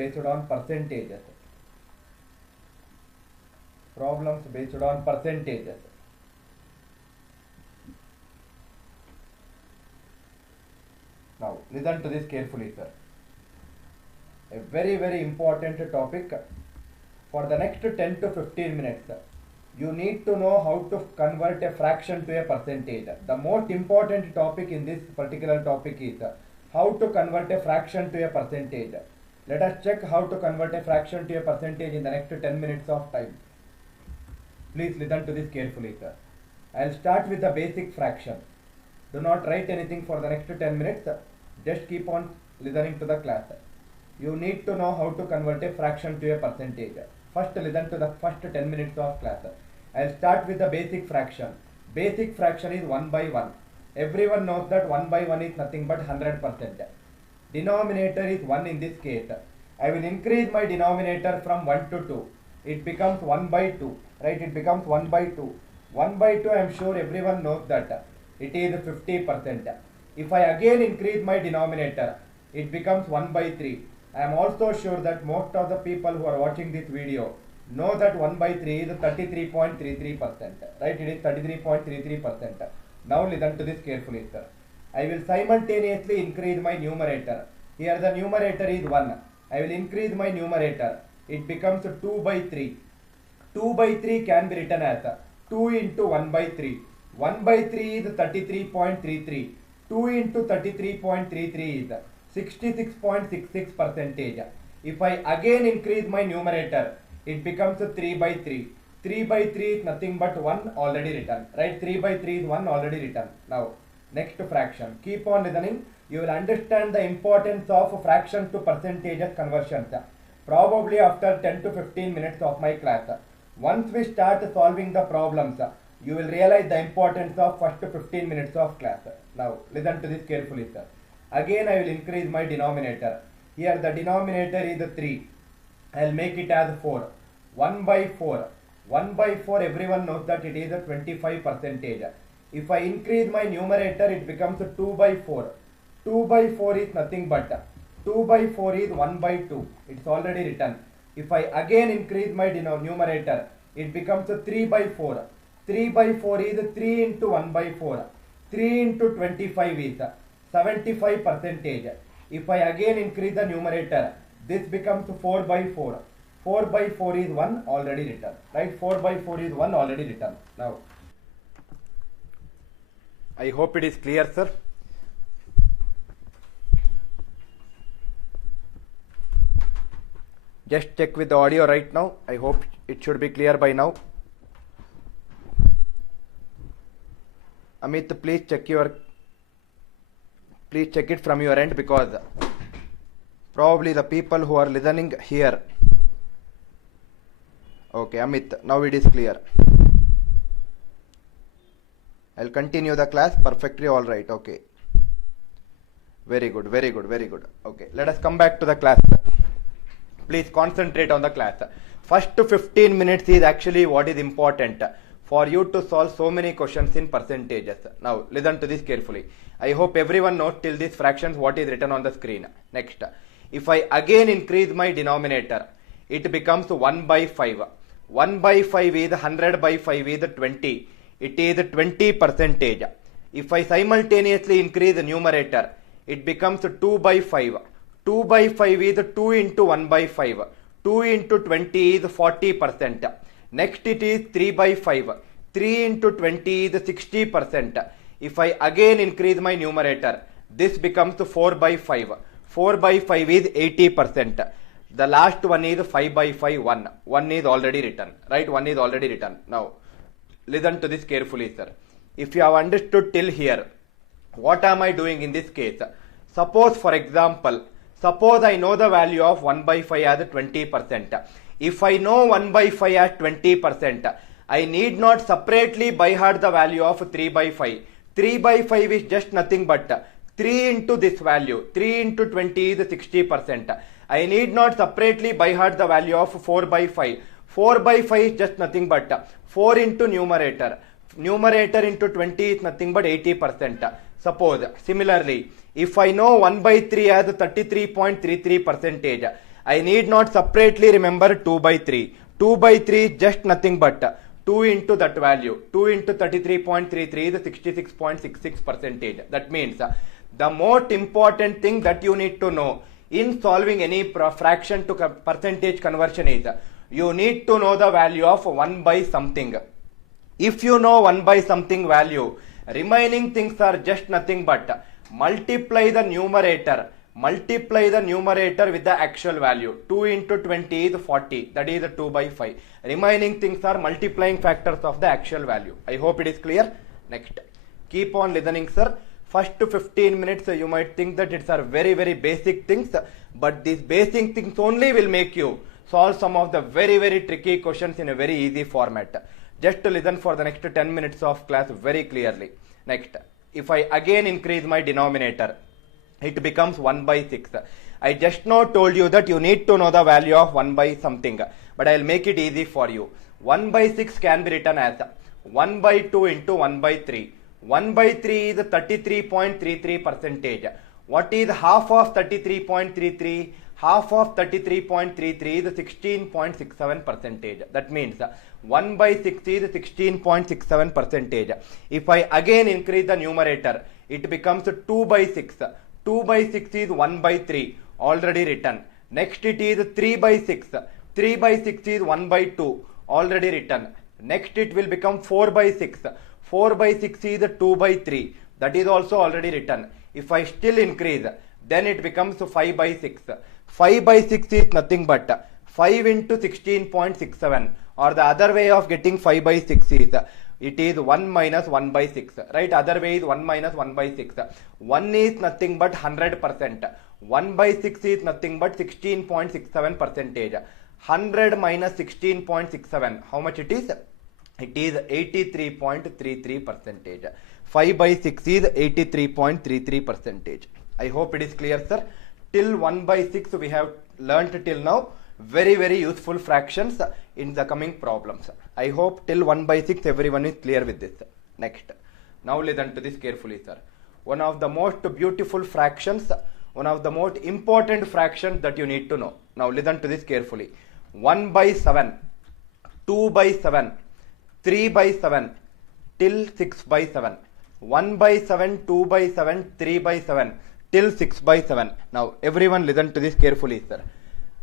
based on percentages. Problems based on percentages. Now listen to this carefully, sir. A very important topic. For the next 10 to 15 minutes, you need to know how to convert a fraction to a percentage. The most important topic in this particular topic is how to convert a fraction to a percentage. Let us check how to convert a fraction to a percentage in the next 10 minutes of time. Please listen to this carefully, sir. I will start with the basic fraction. Do not write anything for the next 10 minutes. Just keep on listening to the class. You need to know how to convert a fraction to a percentage. First listen to the first 10 minutes of class. I will start with the basic fraction. Basic fraction is 1 by 1. Everyone knows that 1 by 1 is nothing but 100%. Denominator is 1 in this case. I will increase my denominator from 1 to 2. It becomes 1 by 2. Right? It becomes 1 by 2. 1 by 2, I am sure everyone knows that it is 50%. If I again increase my denominator, it becomes 1 by 3. I am also sure that most of the people who are watching this video know that 1 by 3 is 33.33%. Right? It is 33.33%. Now listen to this carefully, sir. I will simultaneously increase my numerator. Here the numerator is 1. I will increase my numerator. It becomes 2 by 3. 2 by 3 can be written as 2 into 1 by 3. 1 by 3 is 33.33. 2 into 33.33 is 66.66%. If I again increase my numerator, it becomes 3 by 3. 3 by 3 is nothing but 1 already written. Right? 3 by 3 is 1 already written. Now, next fraction. Keep on listening. You will understand the importance of fraction to percentages conversions. Probably after 10 to 15 minutes of my class. Once we start solving the problems, you will realize the importance of first 15 minutes of class. Now, listen to this carefully, sir. Again, I will increase my denominator. Here the denominator is 3. I will make it as 4. 1 by 4. 1 by 4, everyone knows that it is 25%. If I increase my numerator, it becomes 2 by 4. 2 by 4 is nothing but 2 by 4 is 1 by 2. It's already written. If I again increase my numerator, it becomes 3 by 4. 3 by 4 is 3 into 1 by 4. 3 into 25 is 75%. If I again increase the numerator, this becomes 4 by 4. 4 by 4 is 1 already written. Right? 4 by 4 is 1 already written. Now, I hope it is clear, sir. Just check with the audio right now. I hope it should be clear by now. Amit, please check it from your end, because probably the people who are listening here. Okay, Amit, now it is clear. I'll continue the class. Perfectly all right. Okay. Very good. Okay, let us come back to the class. Please concentrate on the class. First 15 minutes is actually what is important for you to solve so many questions in percentages. Now listen to this carefully. I hope everyone knows till these fractions what is written on the screen. Next, if I again increase my denominator, it becomes 1 by 5. 1 by 5 is 100 by 5 is 20. It is 20%. If I simultaneously increase the numerator, it becomes 2 by 5. 2 by 5 is 2 into 1 by 5. 2 into 20 is 40%. Next it is 3 by 5. 3 into 20 is 60%. If I again increase my numerator, this becomes 4 by 5. 4 by 5 is 80%. The last one is 5 by 5, 1. 1 is already written. Right? 1 is already written. Now, listen to this carefully, sir. If you have understood till here, what am I doing in this case? Suppose, for example, I know the value of 1 by 5 as 20%. If I know 1 by 5 as 20%, I need not separately by heart the value of 3 by 5. 3 by 5 is just nothing but 3 into this value. 3 into 20 is 60%. I need not separately by heart the value of 4 by 5. 4 by 5 is just nothing but 4 into numerator. Numerator into 20 is nothing but 80%. Suppose, similarly, if I know 1 by 3 as 33.33%, I need not separately remember 2 by 3. 2 by 3 is just nothing but 2 into that value. 2 into 33.33 is 66.66 percentage. That means the most important thing that you need to know in solving any fraction to percentage conversion is you need to know the value of 1 by something. If you know 1 by something value, remaining things are just nothing but multiply the numerator with the actual value. 2 into 20 is 40, that is 2 by 5. Remaining things are multiplying factors of the actual value. I hope it is clear. Next, keep on listening, sir. First 15 minutes you might think that it's are very basic things, but these basic things only will make you solve some of the very tricky questions in a very easy format. Just to listen for the next 10 minutes of class very clearly. Next, if I again increase my denominator, it becomes 1 by 6. I just now told you that you need to know the value of 1 by something, but I will make it easy for you. 1 by 6 can be written as 1 by 2 into 1 by 3. 1 by 3 is 33.33 percentage. What is half of 33.33? Half of 33.33 is 16.67 percentage. That means 1 by 6 is 16.67 percentage. If I again increase the numerator, it becomes 2 by 6. 2 by 6 is 1 by 3, already written. Next it is 3 by 6. 3 by 6 is 1 by 2, already written. Next it will become 4 by 6. 4 by 6 is 2 by 3, that is also already written. If I still increase, then it becomes 5 by 6. 5 by 6 is nothing but 5 into 16.67, or the other way of getting 5 by 6 is it is 1 minus 1 by 6, right? Other way is 1 minus 1 by 6. 1 is nothing but 100%. 1 by 6 is nothing but 16.67 percentage. 100 minus 16.67, how much it is? It is 83.33 percentage. 5 by 6 is 83.33 percentage. I hope it is clear, sir. Till 1 by 6 we have learnt till now very useful fractions in the coming problems. I hope till 1 by 6 everyone is clear with this. Next, now listen to this carefully, sir. One of the most beautiful fractions, one of the most important fractions that you need to know. Now listen to this carefully. 1 by 7, 2 by 7, 3 by 7 till 6 by 7. 1 by 7, 2 by 7, 3 by 7 till 6 by 7. Now everyone listen to this carefully, sir.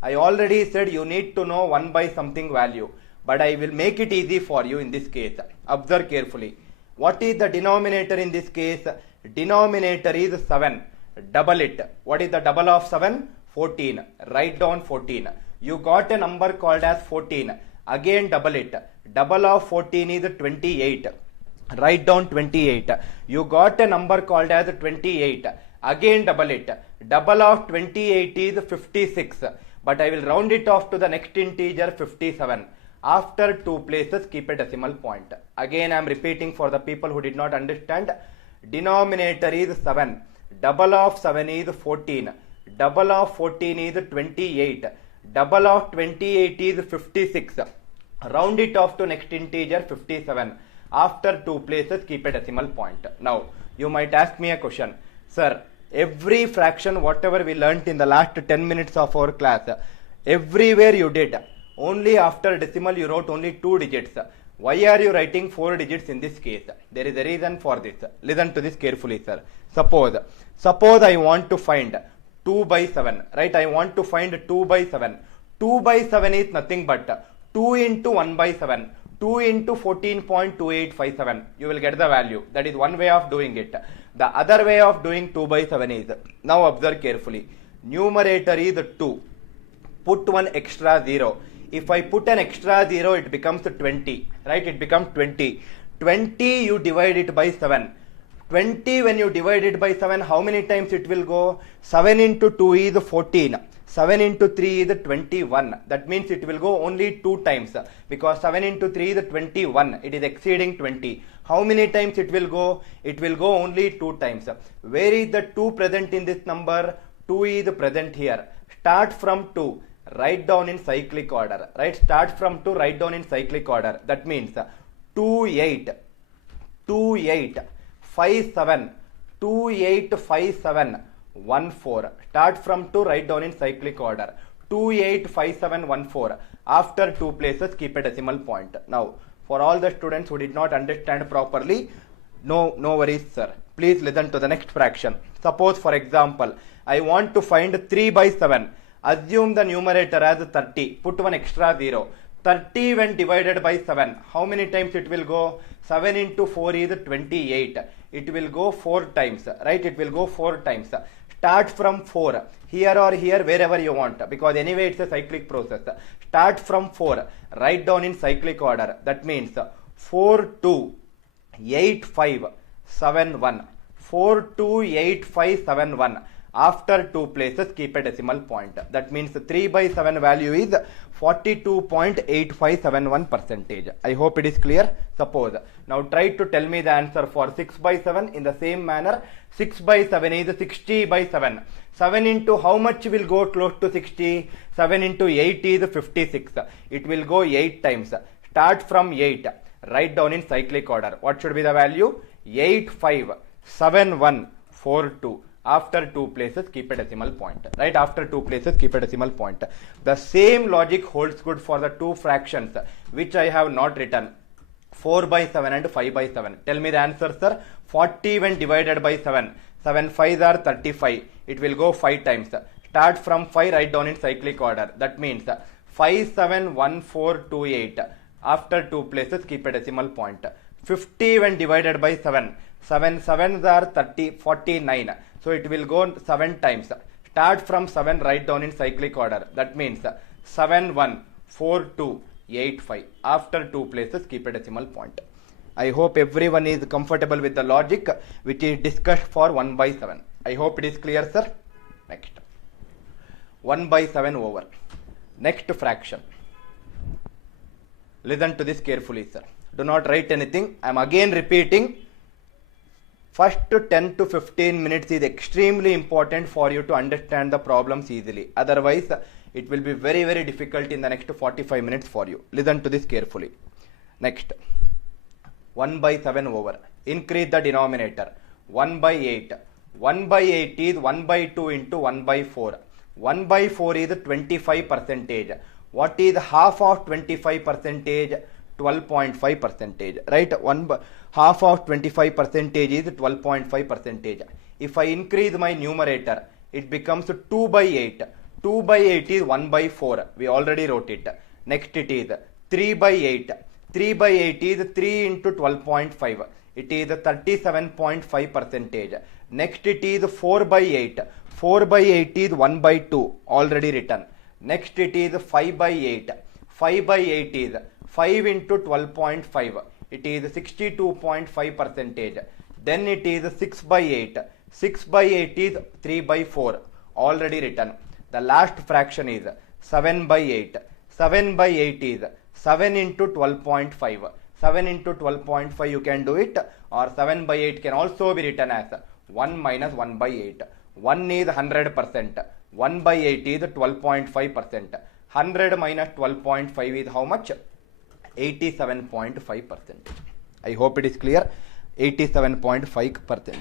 I already said you need to know 1 by something value, but I will make it easy for you in this case. Observe carefully. What is the denominator in this case? Denominator is 7. Double it. What is the double of 7? 14. Write down 14. You got a number called as 14. Again double it. Double of 14 is 28. Write down 28. You got a number called as 28. Again double it. Double of 28 is 56. But I will round it off to the next integer 57. After two places, keep a decimal point. Again I am repeating for the people who did not understand. Denominator is 7. Double of 7 is 14. Double of 14 is 28. Double of 28 is 56. Round it off to next integer 57. After two places, keep a decimal point. Now, you might ask me a question. Sir, every fraction, whatever we learnt in the last 10 minutes of our class, everywhere you did. Only after decimal you wrote only 2 digits. Why are you writing 4 digits in this case? There is a reason for this. Listen to this carefully, sir. Suppose I want to find 2 by 7, right? I want to find 2 by 7. 2 by 7 is nothing but 2 into 1 by 7. 2 into 14.2857. You will get the value. That is one way of doing it. The other way of doing 2 by 7 is, now observe carefully. Numerator is 2. Put one extra 0. If I put an extra 0, it becomes 20. Right? It becomes 20. 20 you divide it by 7. 20 when you divide it by 7, how many times it will go? 7 into 2 is 14. 7 into 3 is 21. That means it will go only 2 times. Because 7 into 3 is 21. It is exceeding 20. How many times it will go? It will go only 2 times. Where is the 2 present in this number? 2 is present here. Start from 2. Write down in cyclic order. Right? Start from 2. Write down in cyclic order. That means 2, 8. 2, 8. 5, 7. 2, 8, 5, 7. 1, 4. Start from 2, write down in cyclic order. 285714. After 2 places, keep a decimal point. Now, for all the students who did not understand properly, no worries, sir. Please listen to the next fraction. Suppose, for example, I want to find 3 by 7. Assume the numerator as 30. Put one extra 0. 30 when divided by 7. How many times it will go? 7 into 4 is 28. It will go 4 times. Right? It will go 4 times. Start from 4. Here or here, wherever you want. Because anyway, it's a cyclic process. Start from 4. Write down in cyclic order. That means 4, 2, 8, 5, 7, 1. 4, 2, 8, 5, 7, 1. After 2 places, keep a decimal point. That means 3 by 7 value is 42.8571 percentage. I hope it is clear. Suppose. Now try to tell me the answer for 6 by 7 in the same manner. 6 by 7 is 60 by 7. 7 into how much will go close to 60? 7 into 8 is 56. It will go 8 times. Start from 8. Write down in cyclic order. What should be the value? 8, 5, 7, 1, 4, 2. After 2 places, keep a decimal point. Right? After 2 places, keep a decimal point. The same logic holds good for the 2 fractions, which I have not written. 4 by 7 and 5 by 7. Tell me the answer, sir. 40 when divided by 7. 7 5s are 35. It will go 5 times. Start from 5, write down in cyclic order. That means 5, 7, 1, 4, 2, 8. After 2 places, keep a decimal point. 50 when divided by 7. 7 7s are 49. So it will go 7 times. Start from 7, write down in cyclic order. That means 7, 1, 4, 2, 8, 5. After 2 places, keep a decimal point. I hope everyone is comfortable with the logic which is discussed for 1 by 7. I hope it is clear, sir. Next. 1 by 7 over. Next fraction. Listen to this carefully, sir. Do not write anything. I am again repeating. First 10 to 15 minutes is extremely important for you to understand the problems easily. Otherwise, it will be very, very difficult in the next 45 minutes for you. Listen to this carefully. Next. 1 by 7 over. Increase the denominator. 1 by 8. 1 by 8 is 1 by 2 into 1 by 4. 1 by 4 is 25 percentage. What is half of 25 percentage? 12.5 percentage. Right? Half of 25 percentage is 12.5 percentage. If I increase my numerator, it becomes 2 by 8. 2 by 8 is 1 by 4. We already wrote it. Next it is 3 by 8. 3 by 8 is 3 into 12.5. It is 37.5 percentage. Next it is 4 by 8. 4 by 8 is 1 by 2. Already written. Next it is 5 by 8. 5 by 8 is 5 into 12.5. It is 62.5 percentage. Then it is 6 by 8. 6 by 8 is 3 by 4. Already written. The last fraction is 7 by 8. 7 by 8 is 7 into 12.5. 7 into 12.5 you can do it, or 7 by 8 can also be written as 1 minus 1 by 8. 1 is 100%. 1 by 8 is 12.5%. 100 minus 12.5 is how much? 87.5%. I hope it is clear. 87.5%.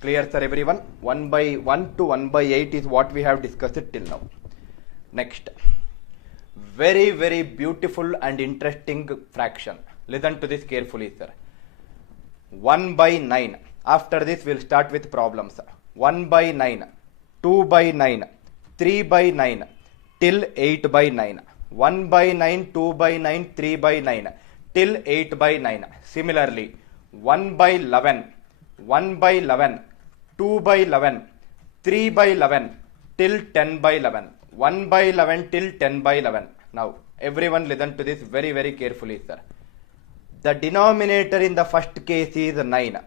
Clear, sir, everyone? 1 by 1 to 1 by 8 is what we have discussed till now. Next. Very, very beautiful and interesting fraction. Listen to this carefully, sir. 1 by 9. After this, we'll start with problems. 1 by 9, 2 by 9, 3 by 9, till 8 by 9. 1 by 9, 2 by 9, 3 by 9, till 8 by 9. Similarly, 1 by 11, 1 by 11, 2 by 11, 3 by 11, till 10 by 11. 1 by 11 till 10 by 11. Now, everyone listen to this very, very carefully, sir. The denominator in the first case is 9.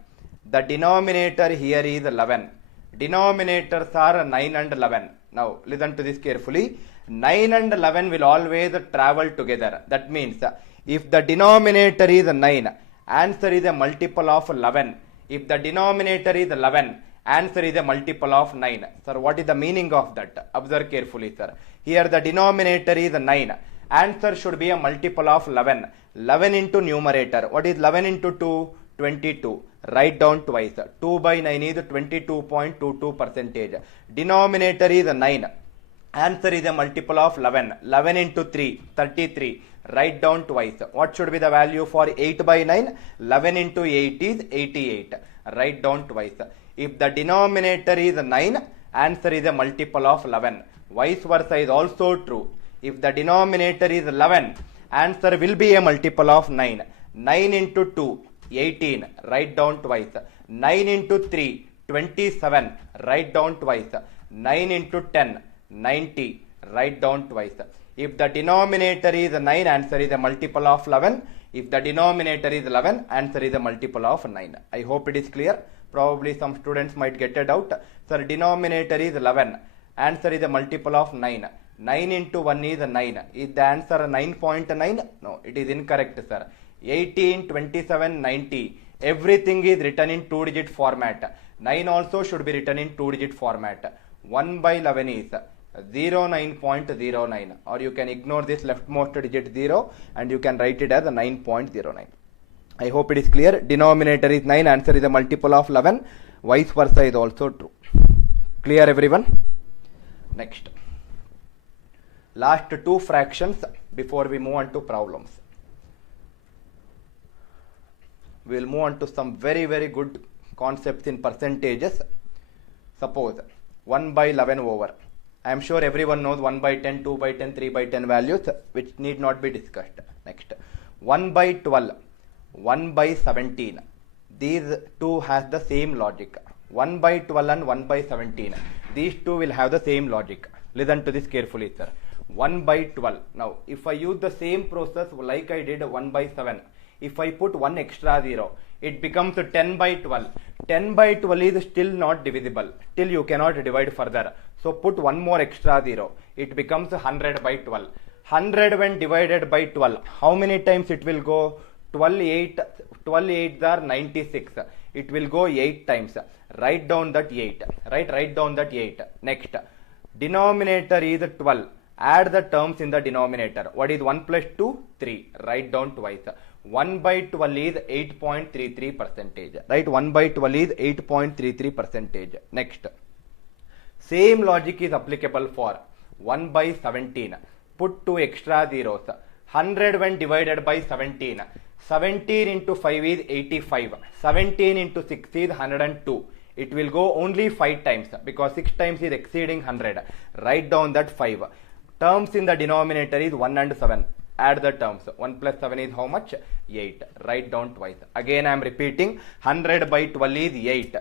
The denominator here is 11. Denominators are 9 and 11. Now, listen to this carefully. 9 and 11 will always travel together. That means, if the denominator is 9, answer is a multiple of 11. If the denominator is 11, answer is a multiple of 9. Sir, what is the meaning of that? Observe carefully, sir. Here the denominator is 9. Answer should be a multiple of 11. 11 into numerator. What is 11 into 2? 22. write down twice. 2 by 9 is 22.22%. Denominator is 9. Answer is a multiple of 11. 11 into 3, 33. Write down twice. What should be the value for 8 by 9? 11 into 8 is 88. Write down twice. If the denominator is 9, answer is a multiple of 11. Vice versa is also true. If the denominator is 11, answer will be a multiple of 9. 9 into 2, 18. Write down twice. 9 into 3, 27. Write down twice. 9 into 10, 90. Write down twice. If the denominator is 9, answer is a multiple of 11. If the denominator is 11, answer is a multiple of 9. I hope it is clear. Probably some students might get a doubt. Sir, denominator is 11. Answer is a multiple of 9. 9 into 1 is 9. Is the answer 9.9? No, it is incorrect, sir. 18, 27, 90. Everything is written in 2-digit format. 9 also should be written in 2-digit format. 1 by 11 is 09.09, or you can ignore this leftmost digit 0 and you can write it as a 9.09. I hope it is clear. Denominator is 9, answer is a multiple of 11. Vice versa is also true. Clear, everyone? Next. Last two fractions before we move on to problems. We will move on to some very, very good concepts in percentages. Suppose 1 by 11 over. I am sure everyone knows 1 by 10, 2 by 10, 3 by 10 values, which need not be discussed. Next. 1 by 12, 1 by 17. These two has the same logic. 1 by 12 and 1 by 17. These two will have the same logic. Listen to this carefully, sir. 1 by 12. Now, if I use the same process like I did 1 by 7, if I put 1 extra 0, it becomes 10 by 12. 10 by 12 is still not divisible. Still you cannot divide further. So put 1 more extra 0. It becomes 100 by 12. 100 when divided by 12. How many times it will go? 12 8s are 96. It will go 8 times. Write down that 8. Write down that 8. Next. Denominator is 12. Add the terms in the denominator. What is 1 plus 2? 3. Write down twice. 1 by 12 is 8.33%. Right? 1 by 12 is 8.33%. Next. Same logic is applicable for 1 by 17. Put 2 extra zeros. 100 when divided by 17. 17 into 5 is 85. 17 into 6 is 102. It will go only 5 times because 6 times is exceeding 100. Write down that 5. Terms in the denominator is 1 and 7. Add the terms. 1 plus 7 is how much? 8. Write down twice. Again I am repeating. 100 by 12 is 8.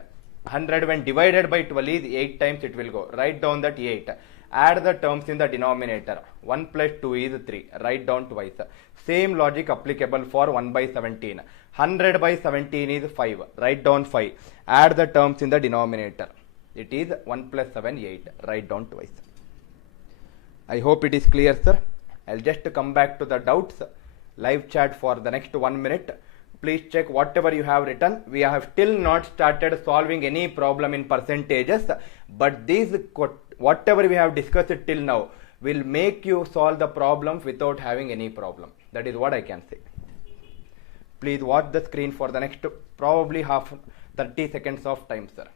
100 when divided by 12 is 8 times it will go. Write down that 8. Add the terms in the denominator. 1 plus 2 is 3. Write down twice. Same logic applicable for 1 by 17. 100 by 17 is 5. Write down 5. Add the terms in the denominator. It is 1 plus 7, 8. Write down twice. I hope it is clear, sir. I'll just come back to the doubts. Live chat for the next 1 minute. Please check whatever you have written. We have still not started solving any problem in percentages, but these whatever we have discussed till now will make you solve the problems without having any problem. That is what I can say. Please watch the screen for the next probably 30 seconds of time, sir.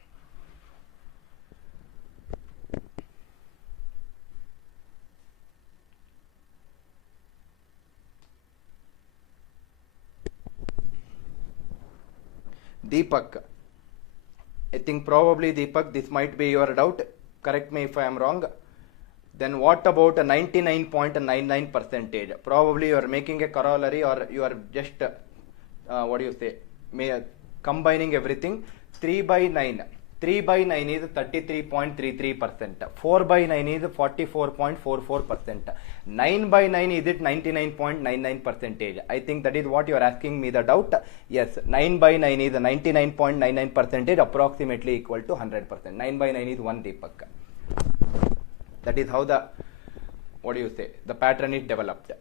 Deepak, I think probably Deepak, this might be your doubt. Correct me if I am wrong. Then what about a 99.99%? Probably you are making a corollary, or you are just combining everything. 3 by 9. 3 by 9 is 33.33%. 4 by 9 is 44.44%. 9 by 9 is it 99.99%. I think that is what you are asking me the doubt. Yes, 9 by 9 is 99.99%, approximately equal to 100%. 9 by 9 is 1, Deepak. That is how the the pattern is developed.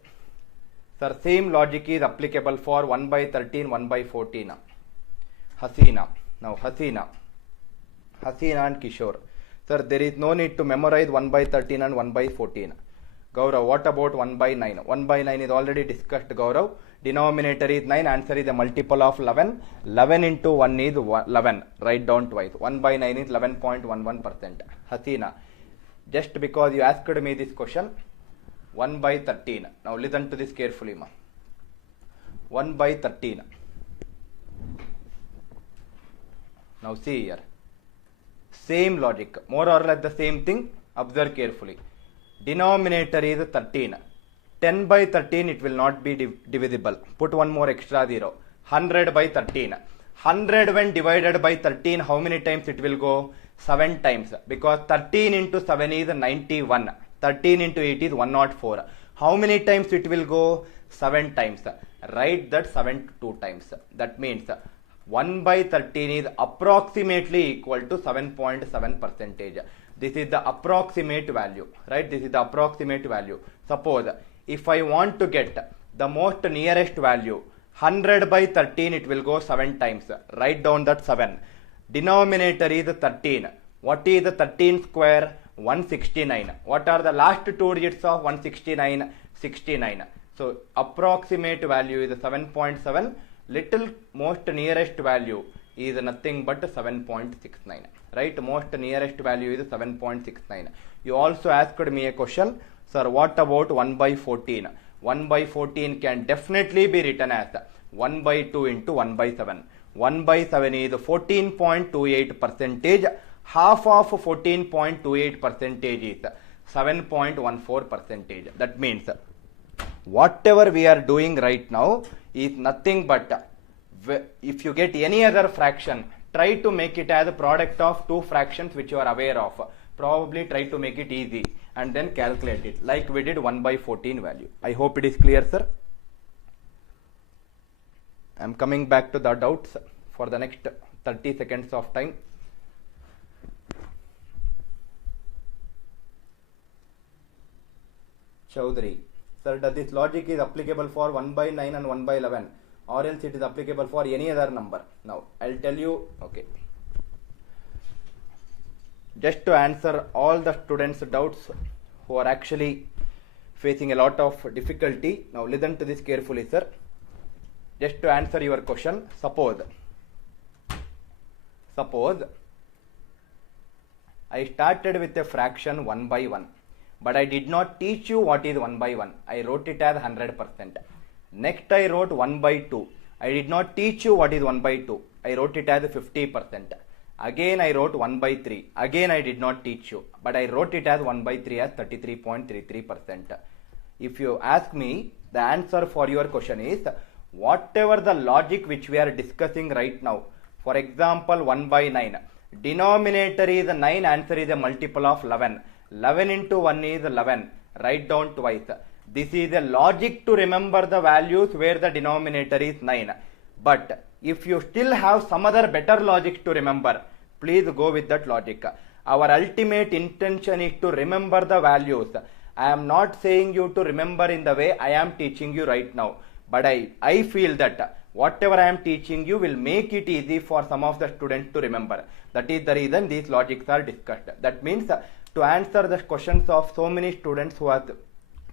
Sir, same logic is applicable for 1 by 13, 1 by 14. Hasina. Now Hasina and Kishore. Sir, there is no need to memorize 1 by 13 and 1 by 14. Gaurav, what about 1 by 9? 1 by 9 is already discussed, Gaurav. Denominator is 9, answer is a multiple of 11. 11 into 1 is 11. Write down twice. 1 by 9 is 11.11%. Hasina, just because you asked me this question, 1 by 13. Now listen to this carefully, ma. 1 by 13. Now see here. Same logic, more or less the same thing. Observe carefully. Denominator is 13. 10 by 13 it will not be divisible. Put one more extra 0. 100 by 13. 100 when divided by 13, how many times it will go? 7 times. Because 13 into 7 is 91. 13 into 8 is 104. How many times it will go? 7 times. Write that 7 2 times. That means 1 by 13 is approximately equal to 7.7%. This is the approximate value, right? This is the approximate value. Suppose if I want to get the most nearest value, 100 by 13, it will go 7 times. Write down that 7. Denominator is 13. What is the 13 square? 169. What are the last 2 digits of 169? 69. So approximate value is 7.7. Little most nearest value is nothing but 7.69. Right? Most nearest value is 7.69. You also asked me a question, sir, what about 1 by 14? 1 by 14 can definitely be written as 1 by 2 into 1 by 7. 1 by 7 is 14.28%. Half of 14.28% is 7.14%. That means whatever we are doing right now is nothing but, if you get any other fraction, try to make it as a product of 2 fractions which you are aware of. Probably try to make it easy and then calculate it like we did 1 by 14 value. I hope it is clear, sir. I am coming back to the doubts for the next 30 seconds of time. Chaudhary, sir, does this logic is applicable for 1 by 9 and 1 by 11, or else it is applicable for any other number? Now I'll tell you. Okay, just to answer all the students' doubts who are actually facing a lot of difficulty, now listen to this carefully, sir. Just to answer your question, suppose I started with a fraction 1 by 1, but I did not teach you what is 1 by 1. I wrote it as 100%. Next I wrote 1 by 2. I did not teach you what is 1 by 2. I wrote it as 50%. Again I wrote 1 by 3. Again I did not teach you, but I wrote it as 1 by 3 as 33.33%. If you ask me, the answer for your question is whatever the logic which we are discussing right now. For example, 1 by 9. Denominator is 9, answer is a multiple of 11. 11 into 1 is 11. Write down twice. This is a logic to remember the values where the denominator is 9. But if you still have some other better logic to remember, please go with that logic. Our ultimate intention is to remember the values. I am not saying you to remember in the way I am teaching you right now. But I feel that whatever I am teaching you will make it easy for some of the students to remember. That is the reason these logics are discussed. That means to answer the questions of so many students who are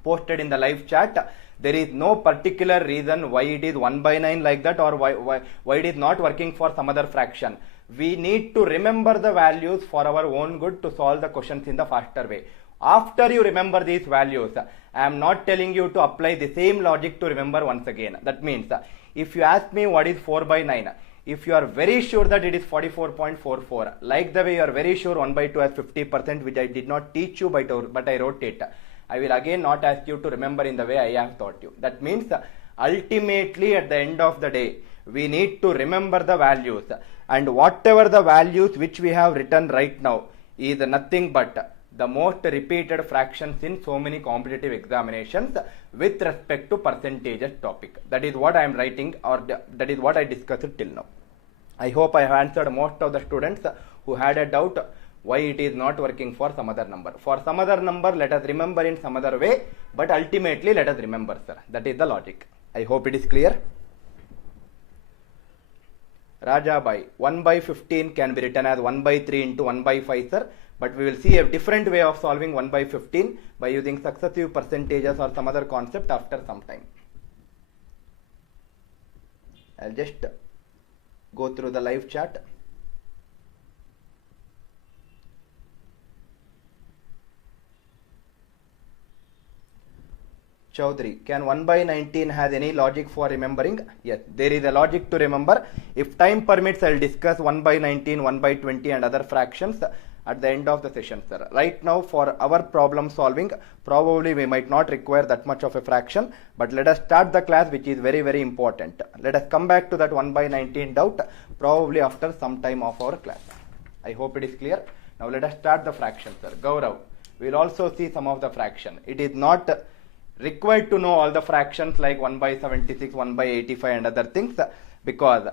posted in the live chat, there is no particular reason why it is 1 by 9 like that, or why it is not working for some other fraction. We need to remember the values for our own good to solve the questions in the faster way. After you remember these values, I am not telling you to apply the same logic to remember once again. That means if you ask me what is 4 by 9, if you are very sure that it is 44.44, like the way you are very sure 1 by 2 has 50%, which I did not teach you but I wrote it, I will again not ask you to remember in the way I have taught you. That means ultimately at the end of the day, we need to remember the values, and whatever the values which we have written right now is nothing but the most repeated fractions in so many competitive examinations with respect to percentages topic. That is what I am writing, or that is what I discussed till now. I hope I have answered most of the students who had a doubt why it is not working for some other number. For some other number, let us remember in some other way, but ultimately let us remember, sir. That is the logic. I hope it is clear. Raja Bhai, 1 by 15 can be written as 1 by 3 into 1 by 5, sir. but we will see a different way of solving 1 by 15 by using successive percentages or some other concept after some time. I'll just go through the live chat. Chaudhary, can 1 by 19 has any logic for remembering? Yes, there is a logic to remember. If time permits, I'll discuss 1 by 19, 1 by 20 and other fractions at the end of the session, sir. Right now, for our problem solving, probably we might not require that much of a fraction, but let us start the class, which is very, very important. Let us come back to that 1 by 19 doubt, probably after some time of our class. I hope it is clear. Now let us start the fraction, sir. Gaurav, we'll also see some of the fraction. It is not required to know all the fractions like 1 by 76, 1 by 85 and other things, because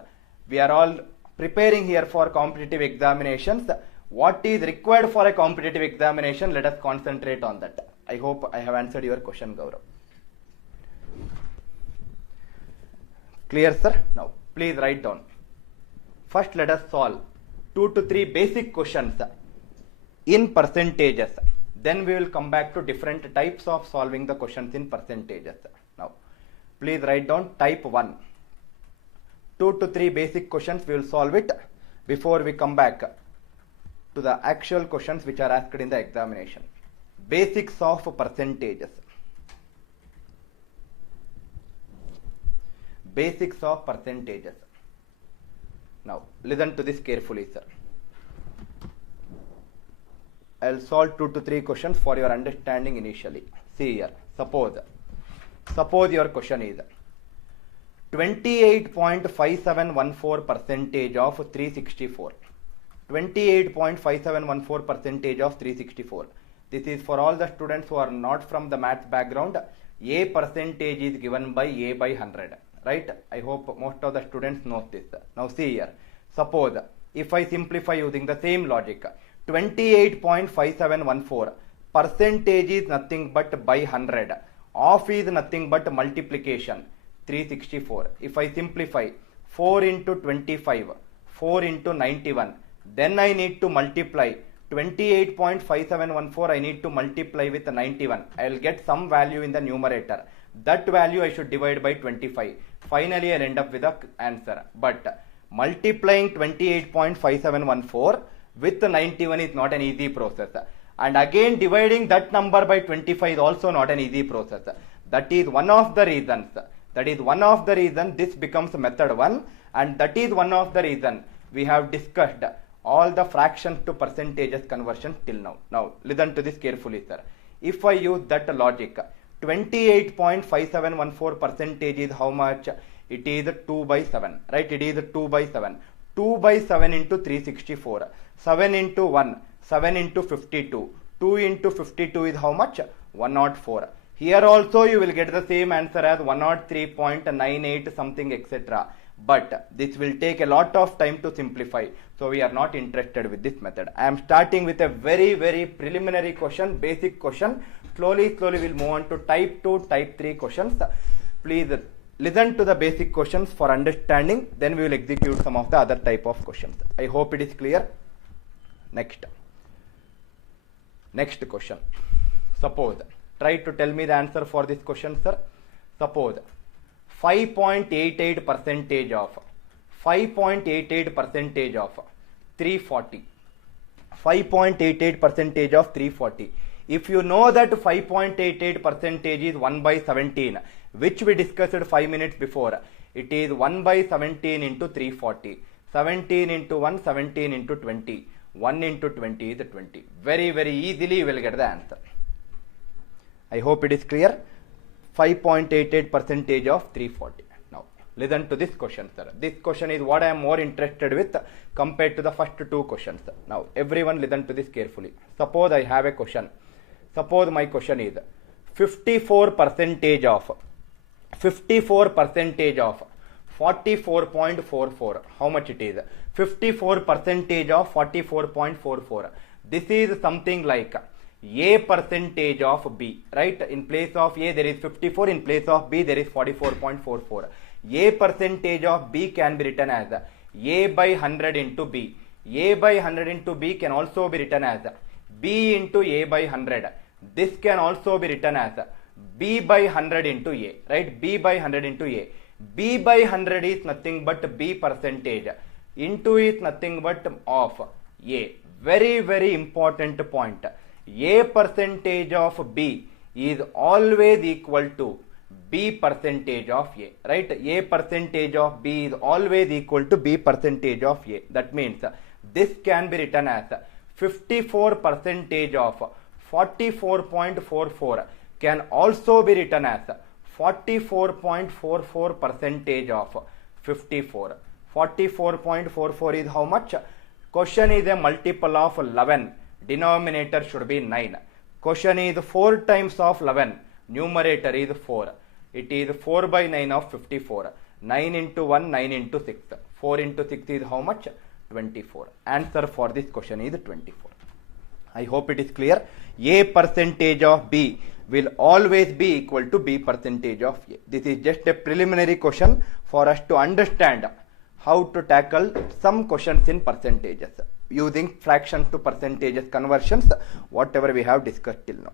we are all preparing here for competitive examinations. What is required for a competitive examination, let us concentrate on that. I hope I have answered your question, Gaurav. Clear, sir? Now, please write down. First, let us solve 2 to 3 basic questions in percentages. Then we will come back to different types of solving the questions in percentages. Now, please write down type 1. 2 to 3 basic questions, we will solve it before we come back to the actual questions which are asked in the examination. Basics of percentages. Basics of percentages. Now, listen to this carefully, sir. I'll solve 2 to 3 questions for your understanding initially. See here. Suppose your question is 28.5714 percentage of 364. 28.5714 percentage of 364. This is for all the students who are not from the maths background. A percentage is given by A by 100. Right? I hope most of the students know this. Now see here. Suppose if I simplify using the same logic, 28.5714 percentage is nothing but by 100. Of is nothing but multiplication. 364. If I simplify 4 into 25, 4 into 91, then I need to multiply 28.5714. I need to multiply with 91. I will get some value in the numerator. That value I should divide by 25. Finally, I'll end up with the answer. But multiplying 28.5714 with 91 is not an easy process. And again, dividing that number by 25 is also not an easy process. That is one of the reasons. This becomes method 1. And that is one of the reasons we have discussed all the fractions to percentages conversion till now. Now, listen to this carefully, sir. If I use that logic, 28.5714 percentage is how much? It is 2 by 7, right? It is 2 by 7. 2 by 7 into 364. 7 into 1, 7 into 52. 2 into 52 is how much? 104. Here also you will get the same answer as 103.98 something, etc. But this will take a lot of time to simplify. So we are not interested with this method. I am starting with a very, very preliminary question, basic question. Slowly we'll move on to type 2, type 3 questions. Please listen to the basic questions for understanding. Then we will execute some of the other type of questions. I hope it is clear. Next question. Suppose, try to tell me the answer for this question, sir. Suppose 5.88 percentage of 340. 5.88 percentage of 340. If you know that 5.88 percentage is 1 by 17, which we discussed 5 minutes before, it is 1 by 17 into 340. 17 into 1, 17 into 20. 1 into 20 is 20. Very, very easily you will get the answer. I hope it is clear. 5.88 percentage of 340. Now, listen to this question, sir. This question is what I am more interested with compared to the first 2 questions. Now, everyone listen to this carefully. Suppose I have a question. Suppose my question is 54 percentage of 44.44. How much it is? 54 percentage of 44.44. This is something like A percentage of B, right? In place of A there is 54, in place of B there is 44.44. A percentage of B can be written as A by 100 into B. A by 100 into B can also be written as B into A by 100. This can also be written as B by 100 into A, right? B by 100 into A. B by 100 is nothing but B percentage. Into is nothing but of A. Very, very important point. A percentage of B is always equal to B percentage of A, right? A percentage of B is always equal to B percentage of A. That means this can be written as 54 percentage of 44.44 can also be written as 44.44 percentage of 54. 44.44 is how much? Question is a multiple of 11. Denominator should be 9. Question is 4 times of 11. Numerator is 4. It is 4 by 9 of 54. 9 into 1, 9 into 6. 4 into 6 is how much? 24. Answer for this question is 24. I hope it is clear. A percentage of B will always be equal to B percentage of A. This is just a preliminary question for us to understand how to tackle some questions in percentages using fractions to percentages conversions, whatever we have discussed till now.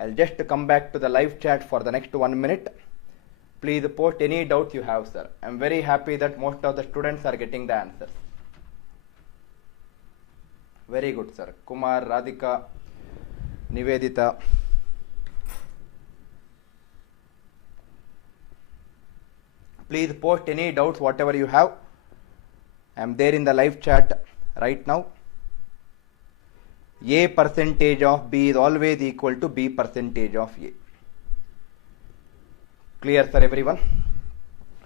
I'll just come back to the live chat for the next 1 minute. Please post any doubts you have, sir. I'm very happy that most of the students are getting the answers. Very good, sir. Kumar, Radhika, Nivedita. Please post any doubts, whatever you have. I'm there in the live chat right now. A percentage of B is always equal to B percentage of A. Clear, sir, everyone?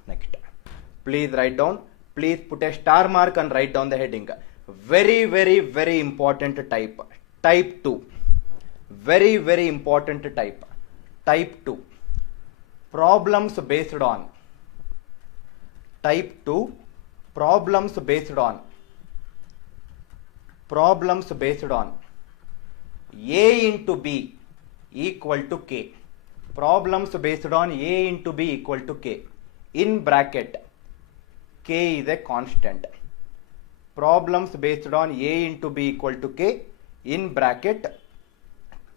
Next. Please write down. Please put a star mark and write down the heading. Very, very, very important type. Type 2. Very, very important type. Type 2. Problems based on. Type 2. Problems based on. Problems based on A into B equal to K. Problems based on A into B equal to K. In bracket, K is a constant. Problems based on A into B equal to K. In bracket,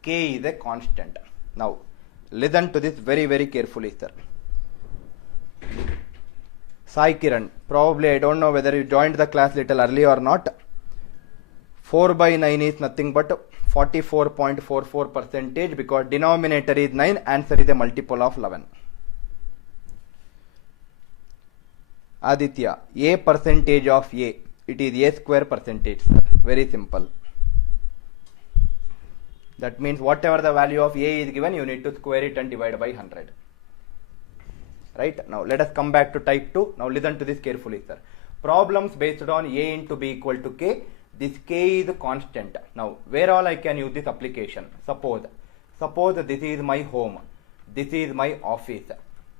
K is a constant. Now, listen to this very, very carefully, sir. Sai Kiran, probably I don't know whether you joined the class little early or not. 4 by 9 is nothing but 44.44 percentage because denominator is 9, answer is a multiple of 11. Aditya, A percentage of A, it is A square percentage, sir. Very simple. That means whatever the value of A is given, you need to square it and divide by 100. Right? Now let us come back to type 2. Now listen to this carefully, sir. Problems based on A into B equal to K. This K is constant. Now where all I can use this application? Suppose this is my home. This is my office.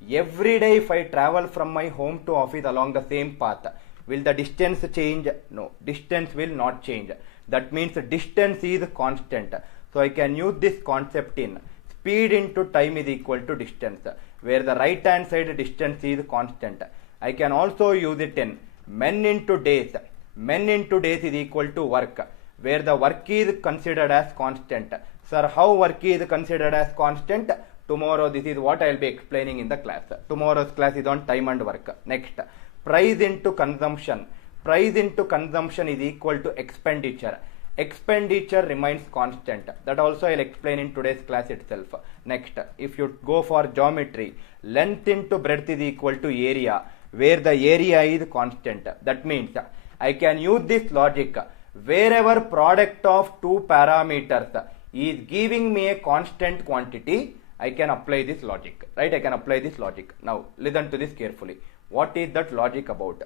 Every day if I travel from my home to office along the same path, will the distance change? No, distance will not change. That means distance is constant. So I can use this concept in speed into time is equal to distance, where the right hand side distance is constant. I can also use it in men into days. Men into days is equal to work, where the work is considered as constant. Sir, how work is considered as constant? Tomorrow this is what I will be explaining in the class. Tomorrow's class is on time and work. Next, price into consumption. Price into consumption is equal to expenditure. Expenditure remains constant. That also I will explain in today's class itself. Next, if you go for geometry, length into breadth is equal to area, where the area is constant. That means I can use this logic. Wherever product of two parameters is giving me a constant quantity, I can apply this logic. Right? I can apply this logic. Now listen to this carefully. What is that logic about?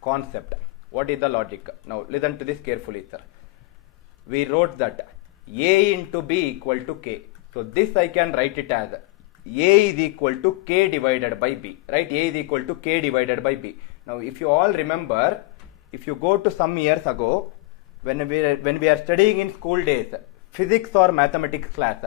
Concept. What is the logic? Now listen to this carefully, sir. We wrote that A into B equal to K. So this I can write it as A is equal to K divided by B. Right? A is equal to K divided by B. Now if you all remember, if you go to some years ago, when we are studying in school days, physics or mathematics class,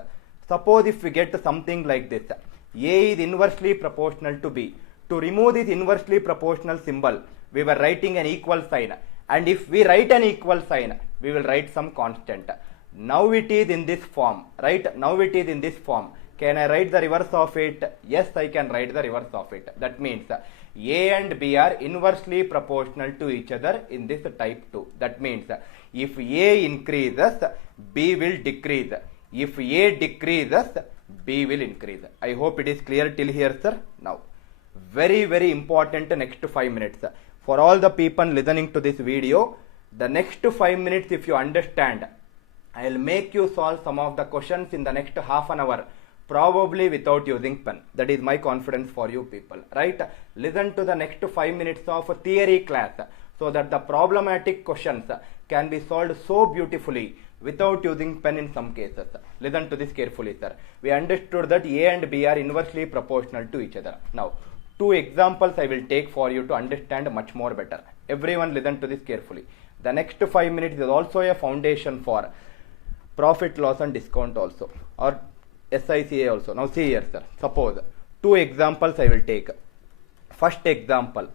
suppose if we get something like this, A is inversely proportional to B. To remove this inversely proportional symbol, we were writing an equal sign. And if we write an equal sign, we will write some constant. Now it is in this form, right? Now it is in this form. Can I write the reverse of it? Yes, I can write the reverse of it. That means A and B are inversely proportional to each other in this type 2. That means if A increases, B will decrease. If A decreases, B will increase. I hope it is clear till here, sir. Now, very important next 5 minutes. For all the people listening to this video, the next 5 minutes, if you understand, I will make you solve some of the questions in the next half an hour, probably without using pen. That is my confidence for you people, right? Listen to the next 5 minutes of theory class so that the problematic questions can be solved so beautifully without using pen in some cases. Listen to this carefully, sir. We understood that A and B are inversely proportional to each other. Now, 2 examples I will take for you to understand much more better. Everyone listen to this carefully. The next 5 minutes is also a foundation for profit, loss and discount also, or SICA also. Now see here, sir. Suppose 2 examples I will take. First example,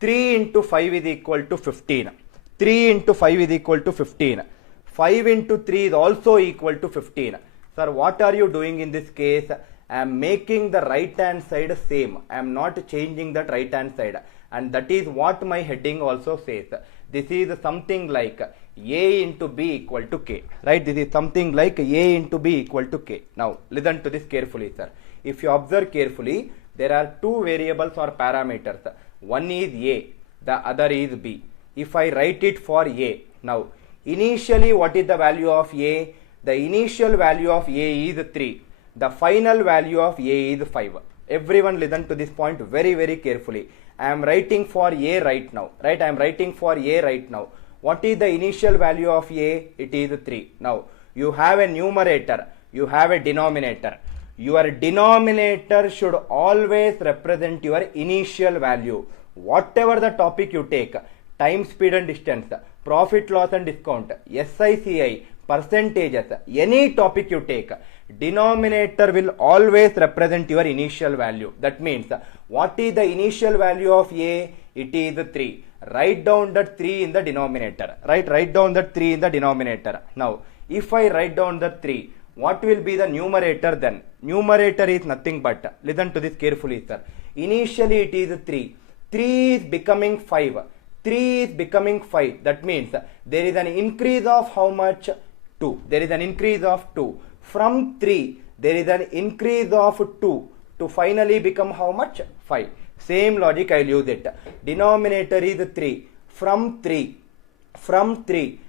3 into 5 is equal to 15. 3 into 5 is equal to 15. 5 into 3 is also equal to 15. Sir, what are you doing in this case? I am making the right hand side same. I am not changing that right hand side. And that is what my heading also says. This is something like A into B equal to K. Right? This is something like A into B equal to K. Now, listen to this carefully, sir. If you observe carefully, there are 2 variables or parameters. One is A, the other is B. If I write it for A, now, initially what is the value of A? The initial value of A is 3. The final value of A is 5. Everyone listen to this point very carefully. I am writing for A right now. Right? I am writing for A right now. What is the initial value of A? It is 3. Now, you have a numerator. You have a denominator. Your denominator should always represent your initial value. Whatever the topic you take, time, speed and distance, profit, loss and discount, SICI, percentages, any topic you take, denominator will always represent your initial value. That means, what is the initial value of A? It is 3. Write down that 3 in the denominator. Right? Write down that 3 in the denominator. Now, if I write down the 3, what will be the numerator then? Numerator is nothing but, listen to this carefully, sir. Initially it is 3. 3 is becoming 5. 3 is becoming 5. That means there is an increase of how much? 2. There is an increase of 2. From 3, there is an increase of 2 to finally become how much? 5. Same logic I will use it. Denominator is 3. From 3,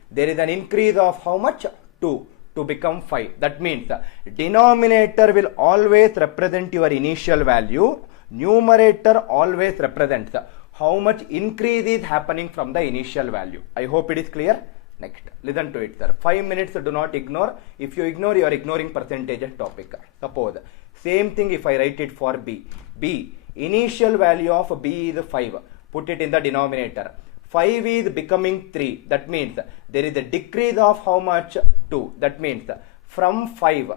there is an increase of how much? 2 to become 5. That means denominator will always represent your initial value. Numerator always represents how much increase is happening from the initial value. I hope it is clear. Next, listen to it, sir. 5 minutes, do not ignore. If you ignore, you are ignoring percentage topic. Suppose, same thing if I write it for B. B, initial value of B is 5. Put it in the denominator. 5 is becoming 3. That means there is a decrease of how much? 2. That means from 5,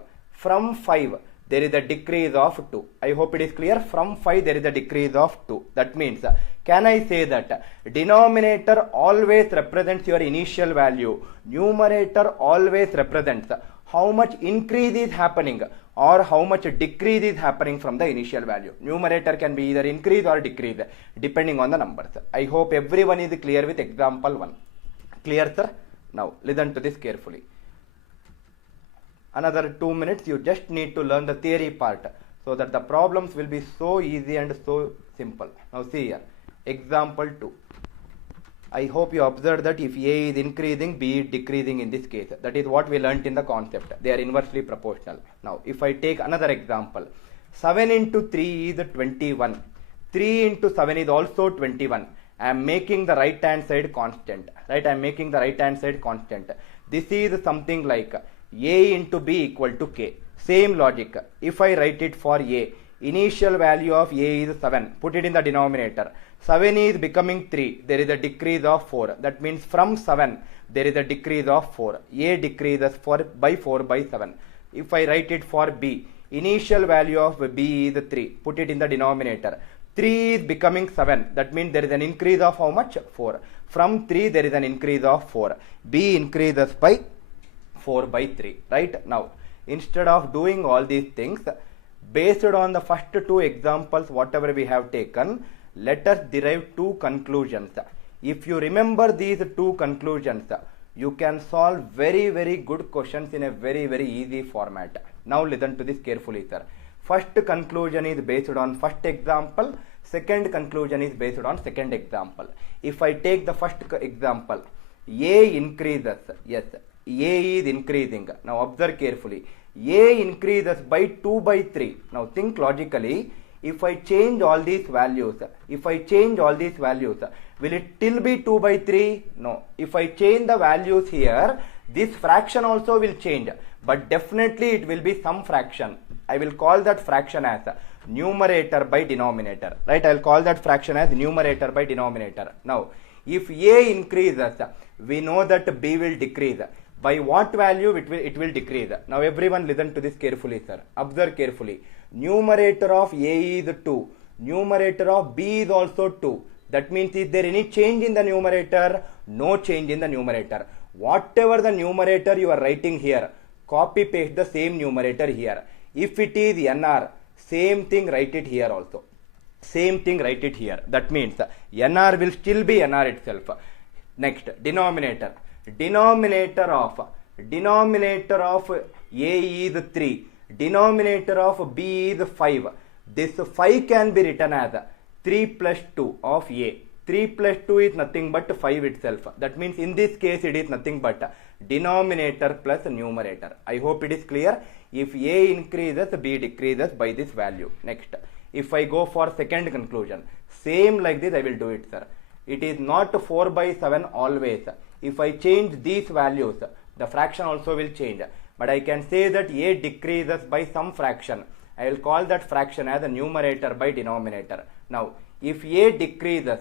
there is a decrease of 2. I hope it is clear. From 5, there is a decrease of 2. That means, can I say that denominator always represents your initial value. Numerator always represents how much increase is happening or how much decrease is happening from the initial value. Numerator can be either increase or decrease depending on the numbers. I hope everyone is clear with example 1. Clear, sir? Now, listen to this carefully. Another 2 minutes, you just need to learn the theory part so that the problems will be so easy and so simple. Now see here, example 2. I hope you observed that if A is increasing, B is decreasing in this case. That is what we learnt in the concept. They are inversely proportional. Now, if I take another example, 7 into 3 is 21. 3 into 7 is also 21. I am making the right hand side constant. Right? I am making the right hand side constant. This is something like A into B equal to K. Same logic. If I write it for A, initial value of A is 7. Put it in the denominator. 7 is becoming 3. There is a decrease of 4. That means from 7, there is a decrease of 4. A decreases by 4 by 7. If I write it for B, initial value of B is 3. Put it in the denominator. 3 is becoming 7. That means there is an increase of how much? 4. From 3 there is an increase of 4. B increases by 4 by 3. Right? Now, instead of doing all these things, based on the first two examples, whatever we have taken, let us derive two conclusions. If you remember these two conclusions, you can solve very, very good questions in a very, very easy format. Now listen to this carefully, sir. First conclusion is based on first example. Second conclusion is based on second example. If I take the first example, A increases. Yes, A is increasing. Now observe carefully. A increases by 2 by 3. Now think logically. If I change all these values, will it still be 2 by 3? No. If I change the values here, this fraction also will change. But definitely it will be some fraction. I will call that fraction as numerator by denominator. Right? I will call that fraction as numerator by denominator. Now, if A increases, we know that B will decrease. By what value it will decrease? Now everyone listen to this carefully, sir. Observe carefully. Numerator of A is 2. Numerator of B is also 2. That means, is there any change in the numerator? No change in the numerator. Whatever the numerator you are writing here, copy paste the same numerator here. If it is NR, same thing write it here also. Same thing write it here. That means NR will still be NR itself. Next, denominator. Denominator of A is 3. Denominator of B is 5. This 5 can be written as 3 plus 2 of A. 3 plus 2 is nothing but 5 itself. That means in this case it is nothing but denominator plus numerator. I hope it is clear. If A increases, B decreases by this value. Next, if I go for second conclusion, same like this I will do it, sir. It is not 4 by 7 always. If I change these values, the fraction also will change. But I can say that A decreases by some fraction. I will call that fraction as a numerator by denominator. Now, if A decreases,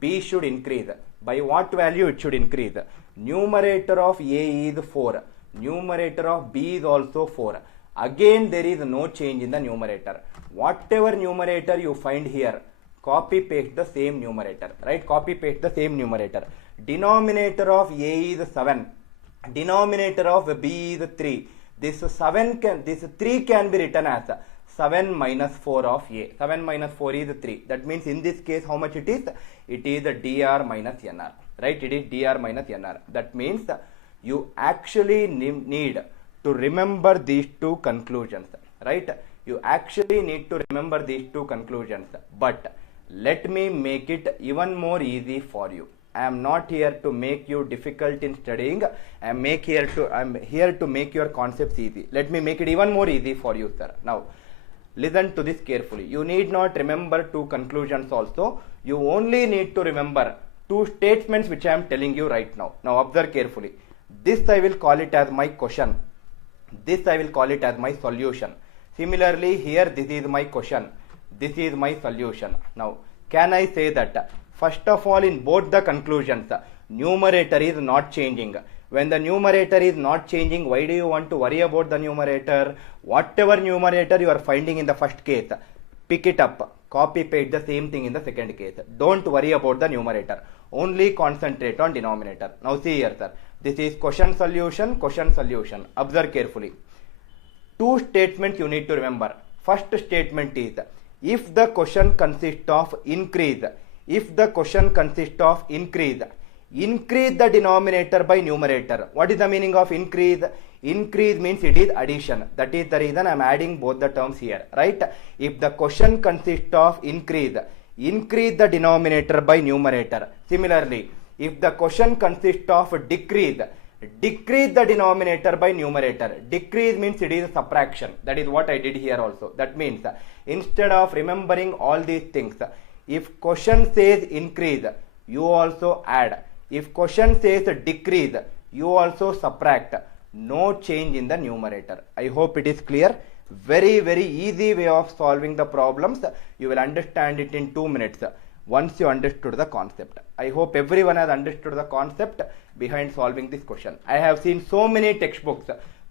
B should increase. By what value it should increase? Numerator of A is 4. Numerator of B is also 4. Again, there is no change in the numerator. Whatever numerator you find here, copy paste the same numerator. Right? Copy paste the same numerator. Denominator of A is 7. Denominator of B is 3. This 3 can be written as 7 minus 4 of A. 7 minus 4 is 3. That means in this case how much it is? It is dr minus nr. Right? It is dr minus nr. That means you actually need to remember these two conclusions. Right? You actually need to remember these two conclusions. But let me make it even more easy for you. I am not here to make you difficult in studying. I am here to make your concepts easy. Let me make it even more easy for you, sir. Now, listen to this carefully. You need not remember two conclusions also. You only need to remember two statements which I am telling you right now. Now, observe carefully. This I will call it as my question. This I will call it as my solution. Similarly, here this is my question. This is my solution. Now, can I say that? First of all, in both the conclusions, numerator is not changing. When the numerator is not changing, why do you want to worry about the numerator? Whatever numerator you are finding in the first case, pick it up, copy paste the same thing in the second case. Don't worry about the numerator. Only concentrate on denominator. Now see here, sir. This is question solution, question solution. Observe carefully. Two statements you need to remember. First statement is, if the question consists of increase, increase the denominator by numerator. What is the meaning of increase? Increase means it is addition. That is the reason I am adding both the terms here. Right? If the question consists of increase the denominator by numerator. Similarly, if the question consists of decrease the denominator by numerator. Decrease means it is subtraction. That is what I did here also. That means instead of remembering all these things, if question says increase, you also add. If question says decrease, you also subtract. No change in the numerator. I hope it is clear. Very, very easy way of solving the problems. You will understand it in 2 minutes once you understood the concept. I hope everyone has understood the concept behind solving this question. I have seen so many textbooks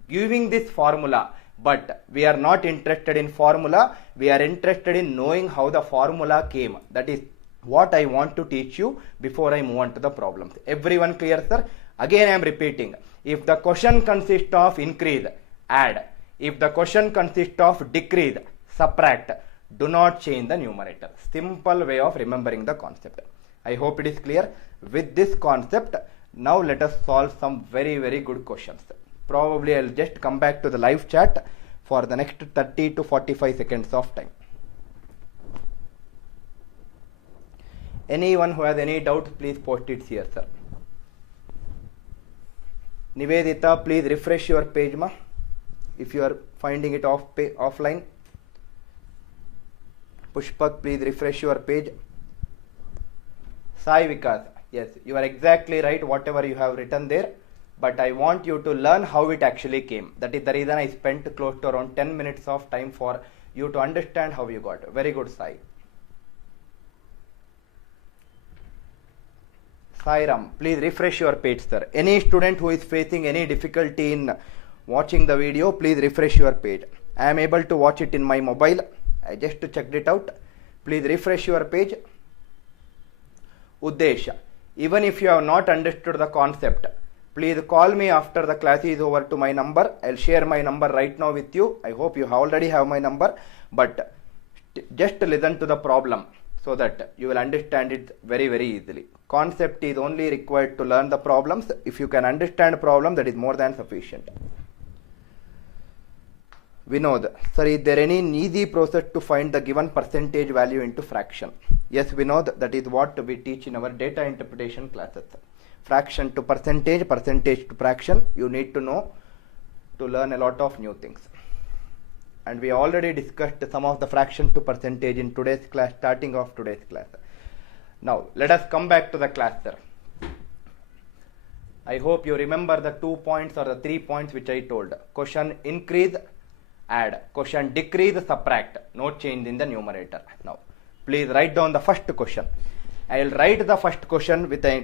giving this formula But we are not interested in formula. We are interested in knowing how the formula came. That is what I want to teach you before I move on to the problems. Everyone clear, sir? Again I am repeating. If the question consists of increase, add. If the question consists of decrease, subtract. Do not change the numerator. Simple way of remembering the concept. I hope it is clear. With this concept, now let us solve some very, very good questions. Probably I will just come back to the live chat for the next 30 to 45 seconds of time. Anyone who has any doubts, please post it here, sir. Nivedita, please refresh your page, ma, if you are finding it offline. Pushpak, please refresh your page. Sai Vikas, yes, you are exactly right, whatever you have written there. But I want you to learn how it actually came. That is the reason I spent close to around 10 minutes of time for you to understand how you got it. Very good, Sai. Sai Ram, please refresh your page, sir. Any student who is facing any difficulty in watching the video, please refresh your page. I am able to watch it in my mobile. I just checked it out. Please refresh your page. Uddesha, even if you have not understood the concept, please call me after the class is over to my number. I'll share my number right now with you. I hope you already have my number, but just listen to the problem so that you will understand it very, very easily. Concept is only required to learn the problems. If you can understand problem, that is more than sufficient. Vinod, sir, is there any easy process to find the given percentage value into fraction? Yes, Vinod, that is what we teach in our data interpretation classes. Fraction to percentage, percentage to fraction, you need to know to learn a lot of new things. And we already discussed some of the fraction to percentage in today's class, starting of today's class. Now, let us come back to the class, sir. I hope you remember the 2 points or the 3 points which I told. Question increase, add. Question decrease, subtract. No change in the numerator. Now, please write down the first question. I will write the first question with the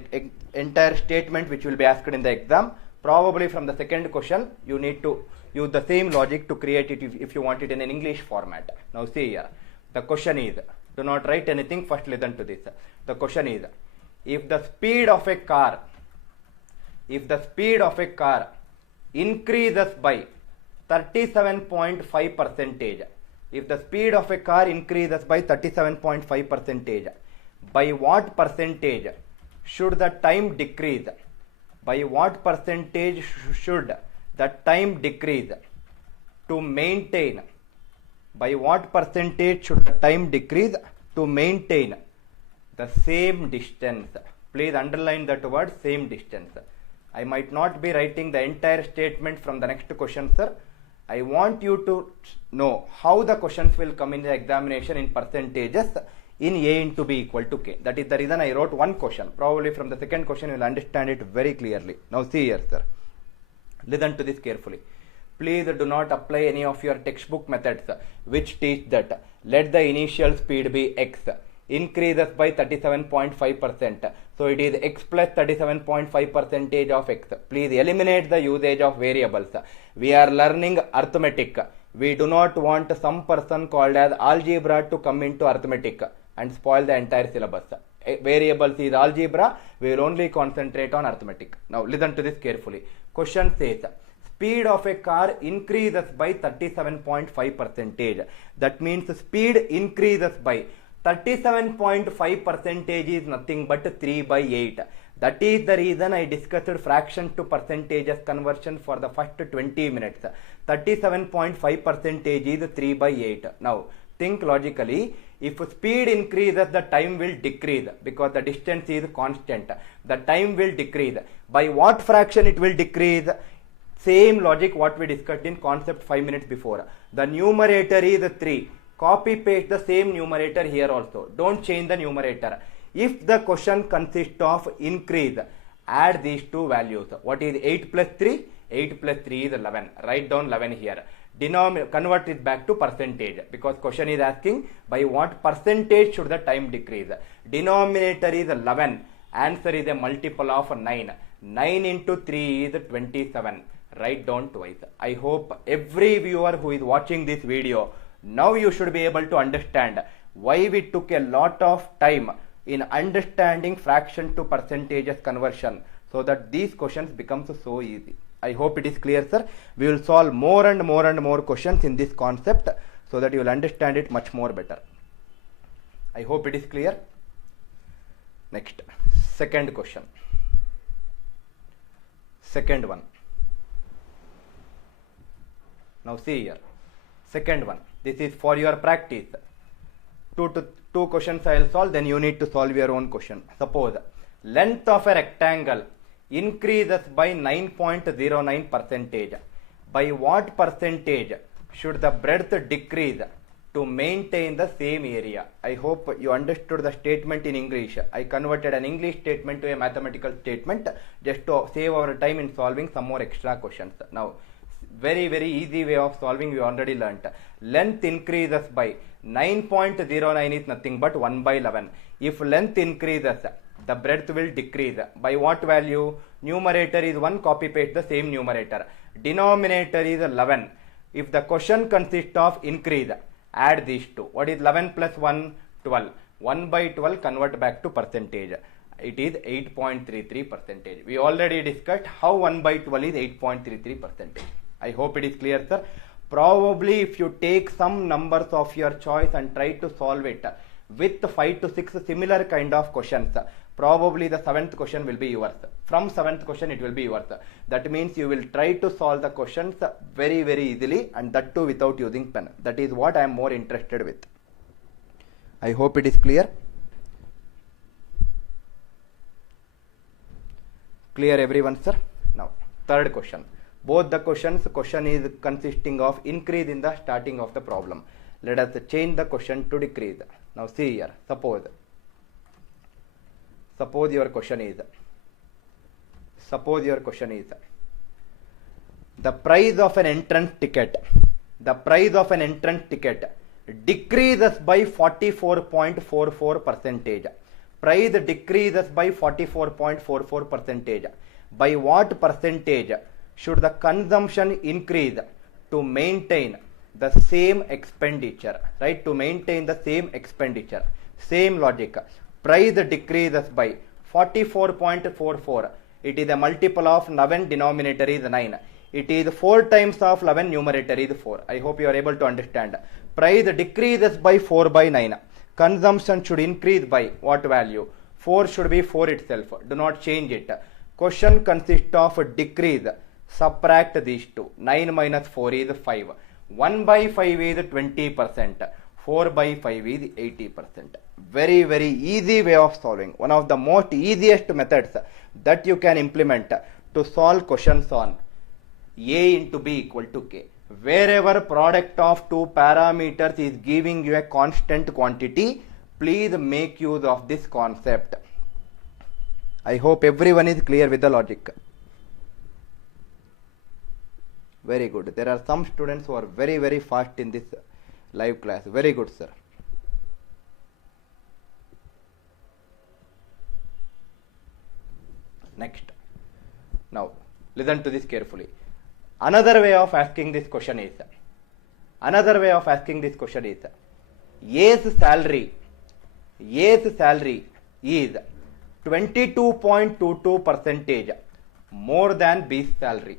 entire statement which will be asked in the exam. Probably from the second question, you need to use the same logic to create it if you want it in an English format. Now see here, the question is, do not write anything, first listen to this. The question is, if the speed of a car increases by 37.5 percentage, if the speed of a car increases by 37.5 percentage, by what percentage should the time decrease? By what percentage should the time decrease to maintain? By what percentage should the time decrease to maintain the same distance? Please underline that word, same distance. I might not be writing the entire statement from the next question, sir. I want you to know how the questions will come in the examination in percentages in A into B equal to K. That is the reason I wrote one question. Probably from the second question you will understand it very clearly. Now see here, sir. Listen to this carefully. Please do not apply any of your textbook methods which teach that let the initial speed be x, increases by 37.5%. So it is x plus 37.5 percentage of x. Please eliminate the usage of variables. We are learning arithmetic. We do not want some person called as algebra to come into arithmetic and spoil the entire syllabus. Variables is algebra. We will only concentrate on arithmetic. Now listen to this carefully. Question says, speed of a car increases by 37.5 percentage. That means speed increases by 37.5 percentage is nothing but 3 by 8. That is the reason I discussed fraction to percentages conversion for the first 20 minutes. 37.5 percentage is 3 by 8. Now think logically. If speed increases, the time will decrease because the distance is constant. The time will decrease. By what fraction it will decrease? Same logic what we discussed in concept 5 minutes before. The numerator is 3. Copy paste the same numerator here also. Don't change the numerator. If the question consists of increase, add these two values. What is 8 plus 3? 8 plus 3 is 11. Write down 11 here. Convert it back to percentage because question is asking by what percentage should the time decrease. Denominator is 11. Answer is a multiple of 9. 9 into 3 is 27. write down twice. I hope every viewer who is watching this video, now you should be able to understand why we took a lot of time in understanding fraction to percentages conversion, so that these questions becomes so easy. I hope it is clear, sir. We will solve more and more questions in this concept so that you will understand it much more better. I hope it is clear. Next, second question. Second one. Now see here. Second one. This is for your practice. Two questions I will solve, then you need to solve your own question. Suppose length of a rectangle increases by 9.09 percentage. By what percentage should the breadth decrease to maintain the same area? I hope you understood the statement in English. I converted an English statement to a mathematical statement just to save our time in solving some more extra questions. Now, very easy way of solving we already learnt. Length increases by 9.09 is nothing but 1 by 11. If length increases, the breadth will decrease. By what value? Numerator is 1, copy paste the same numerator. Denominator is 11. If the question consists of increase, add these two. What is 11 plus 1? 12. 1 by 12 convert back to percentage. It is 8.33 percentage. We already discussed how 1 by 12 is 8.33 percentage. I hope it is clear, sir. Probably if you take some numbers of your choice and try to solve it with 5 to 6 similar kind of questions, probably the 7th question will be yours. From 7th question it will be yours. That means you will try to solve the questions very easily, and that too without using pen. That is what I am more interested with. I hope it is clear. Clear everyone, sir? Now, third question. Both the question is consisting of increase in the starting of the problem. Let us change the question to decrease. Now see here, suppose your question is the price of an entrance ticket decreases by 44.44 percentage. Price decreases by 44.44 percentage. By what percentage should the consumption increase to maintain the same expenditure? Right? To maintain the same expenditure. Same logic. Price decreases by 44.44. It is a multiple of 11, denominator is 9. It is 4 times of 11, numerator is 4. I hope you are able to understand. Price decreases by 4 by 9. Consumption should increase by what value? 4 should be 4 itself. Do not change it. Question consists of decrease. Subtract these two. 9 minus 4 is 5. 1 by 5 is 20%. 4 by 5 is 80%. Very easy way of solving. One of the most easiest methods that you can implement to solve questions on A into B equal to K. Wherever product of two parameters is giving you a constant quantity, please make use of this concept. I hope everyone is clear with the logic. Very good. There are some students who are very fast in this live class. Very good, sir. Next. Now, listen to this carefully. Another way of asking this question is, A's salary is 22.22% more than B's salary.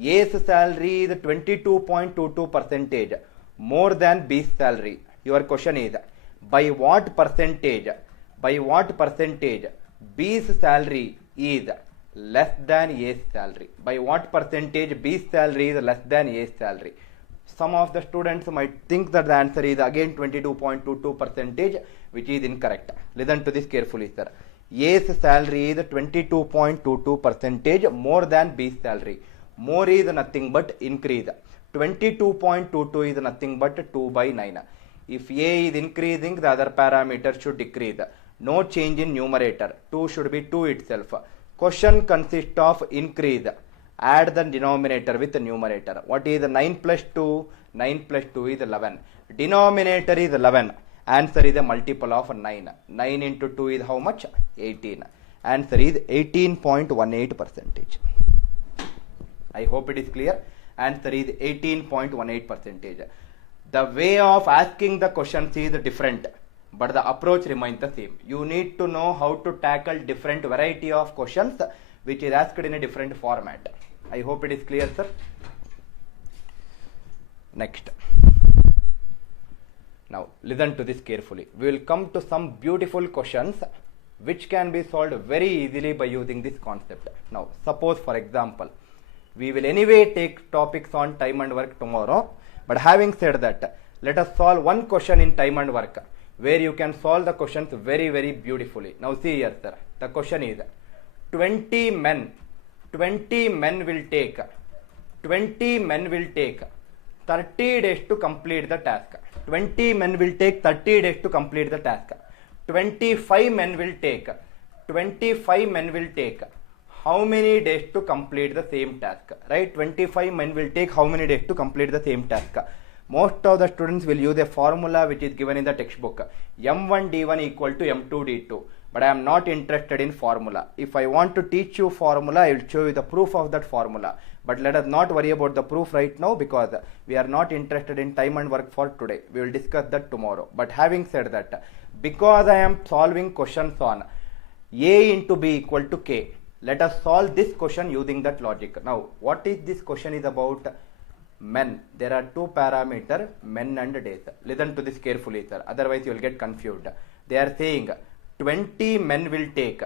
A's salary is 22.22% more than B's salary. Your question is, by what percentage B's salary is less than A's salary? By what percentage B's salary is less than A's salary? Some of the students might think that the answer is again 22.22%, which is incorrect. Listen to this carefully, sir. A's salary is 22.22% more than B's salary. More is nothing but increase. 22.22 is nothing but 2 by 9. If A is increasing, the other parameter should decrease. No change in numerator. 2 should be 2 itself. Question consists of increase. Add the denominator with the numerator. What is 9 plus 2? 9 plus 2 is 11. Denominator is 11. Answer is a multiple of 9. 9 into 2 is how much? 18. Answer is 18.18%. I hope it is clear. Answer is 18.18%. The way of asking the questions is different, but the approach remains the same. You need to know how to tackle different variety of questions which is asked in a different format. I hope it is clear, sir. Next. Now listen to this carefully. We will come to some beautiful questions which can be solved very easily by using this concept. Now suppose, for example, we will anyway take topics on time and work tomorrow, but having said that, let us solve one question in time and work where you can solve the questions very, very beautifully. Now see here, sir. The question is 20 men will take 30 days to complete the task. 20 men will take 30 days to complete the task. 25 men will take how many days to complete the same task? Right? 25 men will take how many days to complete the same task? Most of the students will use a formula which is given in the textbook. M1D1 equal to M2D2. But I am not interested in formula. If I want to teach you formula, I will show you the proof of that formula. But let us not worry about the proof right now because we are not interested in time and work for today. We will discuss that tomorrow. But having said that, because I am solving questions on A into B equal to K, let us solve this question using that logic. Now, what is this question is about? Men. There are two parameters, men and days. Listen to this carefully, sir. Otherwise, you will get confused. They are saying 20 men will take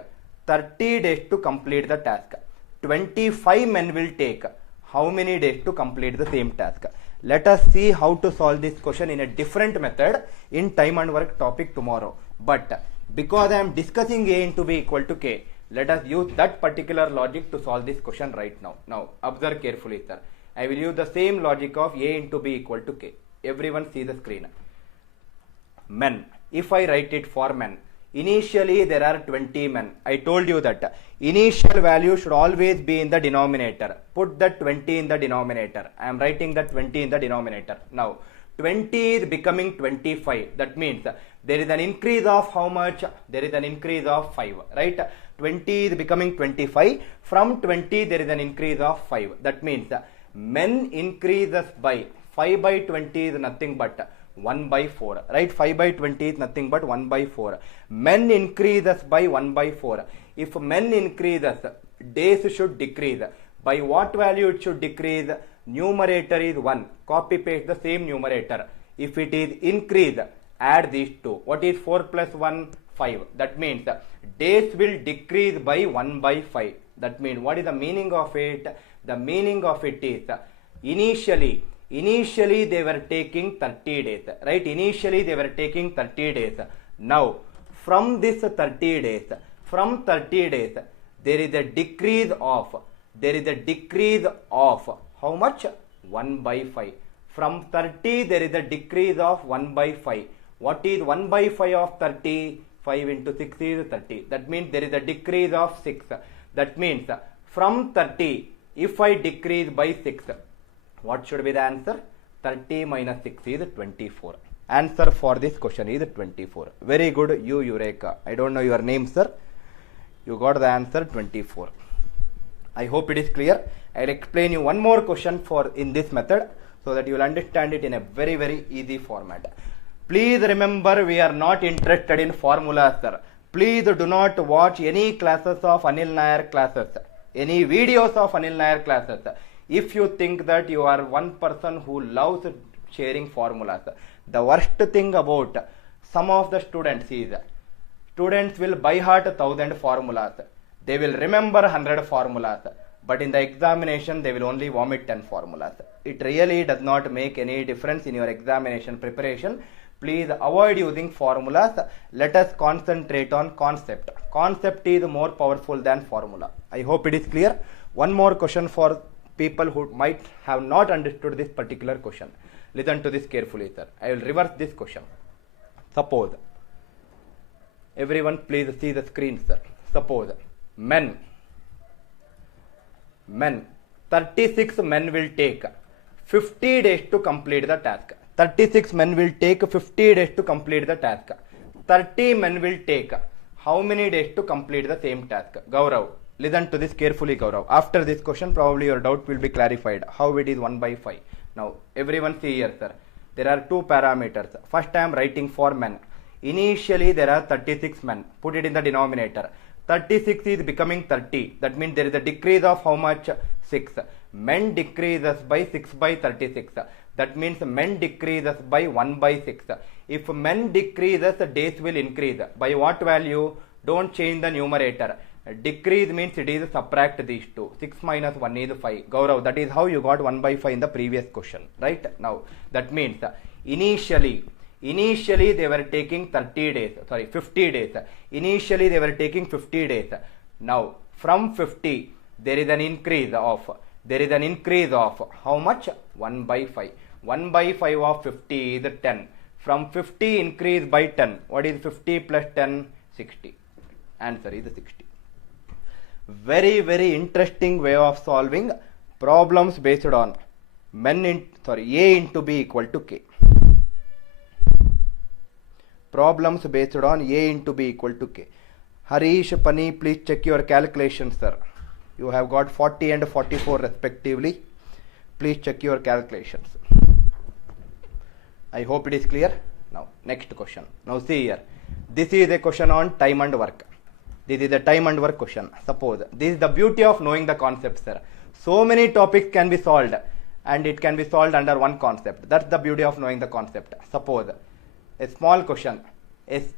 30 days to complete the task. 25 men will take how many days to complete the same task? Let us see how to solve this question in a different method in time and work topic tomorrow. But because I am discussing A into B equal to K, let us use that particular logic to solve this question right now. Now, observe carefully, sir. I will use the same logic of A into B equal to K. Everyone see the screen. Men. If I write it for men, initially there are 20 men. I told you that initial value should always be in the denominator. Put that 20 in the denominator. I am writing that 20 in the denominator. Now, 20 is becoming 25. That means there is an increase of how much? There is an increase of 5. Right? 20 is becoming 25. From 20 there is an increase of 5. That means men increases by 5 by 20 is nothing but 1 by 4. Right? 5 by 20 is nothing but 1 by 4. Men increases by 1 by 4. If men increases, days should decrease. By what value it should decrease? Numerator is 1. Copy paste the same numerator. If it is increase, add these two. What is 4 plus 1? 5. That means days will decrease by 1 by 5. That means what is the meaning of it? The meaning of it is initially they were taking 30 days. Right? Initially they were taking 30 days. Now from this 30 days, there is a decrease of how much? 1 by 5. From 30 there is a decrease of 1 by 5. What is 1 by 5 of 30? 5 into 6 is 30. That means there is a decrease of 6. That means from 30, if I decrease by 6, what should be the answer? 30 minus 6 is 24. Answer for this question is 24. Very good, you Eureka. I don't know your name, sir. You got the answer 24. I hope it is clear. I will explain you one more question for in this method so that you will understand it in a very, very easy format. Please remember, we are not interested in formulas, sir. Please do not watch any classes of ANIL NAIR classes, any videos of ANIL NAIR classes. If you think that you are one person who loves sharing formulas, the worst thing about some of the students is students will by heart 1000 formulas. They will remember 100 formulas, but in the examination they will only vomit 10 formulas. It really does not make any difference in your examination preparation. Please avoid using formulas. Let us concentrate on concept. Concept is more powerful than formula. I hope it is clear. One more question for people who might have not understood this particular question. Listen to this carefully, sir. I will reverse this question. Suppose, everyone please see the screen, sir. Suppose men, 36 men will take 50 days to complete the task. 36 men will take 50 days to complete the task. 30 men will take how many days to complete the same task? Gaurav, listen to this carefully, Gaurav. After this question, probably your doubt will be clarified. How it is 1 by 5. Now, everyone see here, sir. There are two parameters. First, I am writing for men. Initially, there are 36 men. Put it in the denominator. 36 is becoming 30. That means there is a decrease of how much? 6. Men decreases by 6 by 36. That means men decreases by 1 by 6. If men decreases, days will increase. By what value? Don't change the numerator. Decrease means it is subtract these two. 6 minus 1 is 5. Gaurav, that is how you got 1 by 5 in the previous question. Right? Now, that means initially they were taking 30 days. Sorry, 50 days. Initially they were taking 50 days. Now, from 50, there is an increase of how much? 1 by 5. 1 by 5 of 50 is 10. From 50 increase by 10. What is 50 plus 10? 60. Answer is 60. Very, very interesting way of solving problems based on A into B equal to K. Problems based on A into B equal to K. Harish, Pani, please check your calculations, sir. You have got 40 and 44 respectively. Please check your calculations. I hope it is clear. Now, next question. Now, see here. This is a question on time and work. This is the time and work question. Suppose this is the beauty of knowing the concept, sir. So many topics can be solved, and it can be solved under one concept. That's the beauty of knowing the concept. Suppose a small question is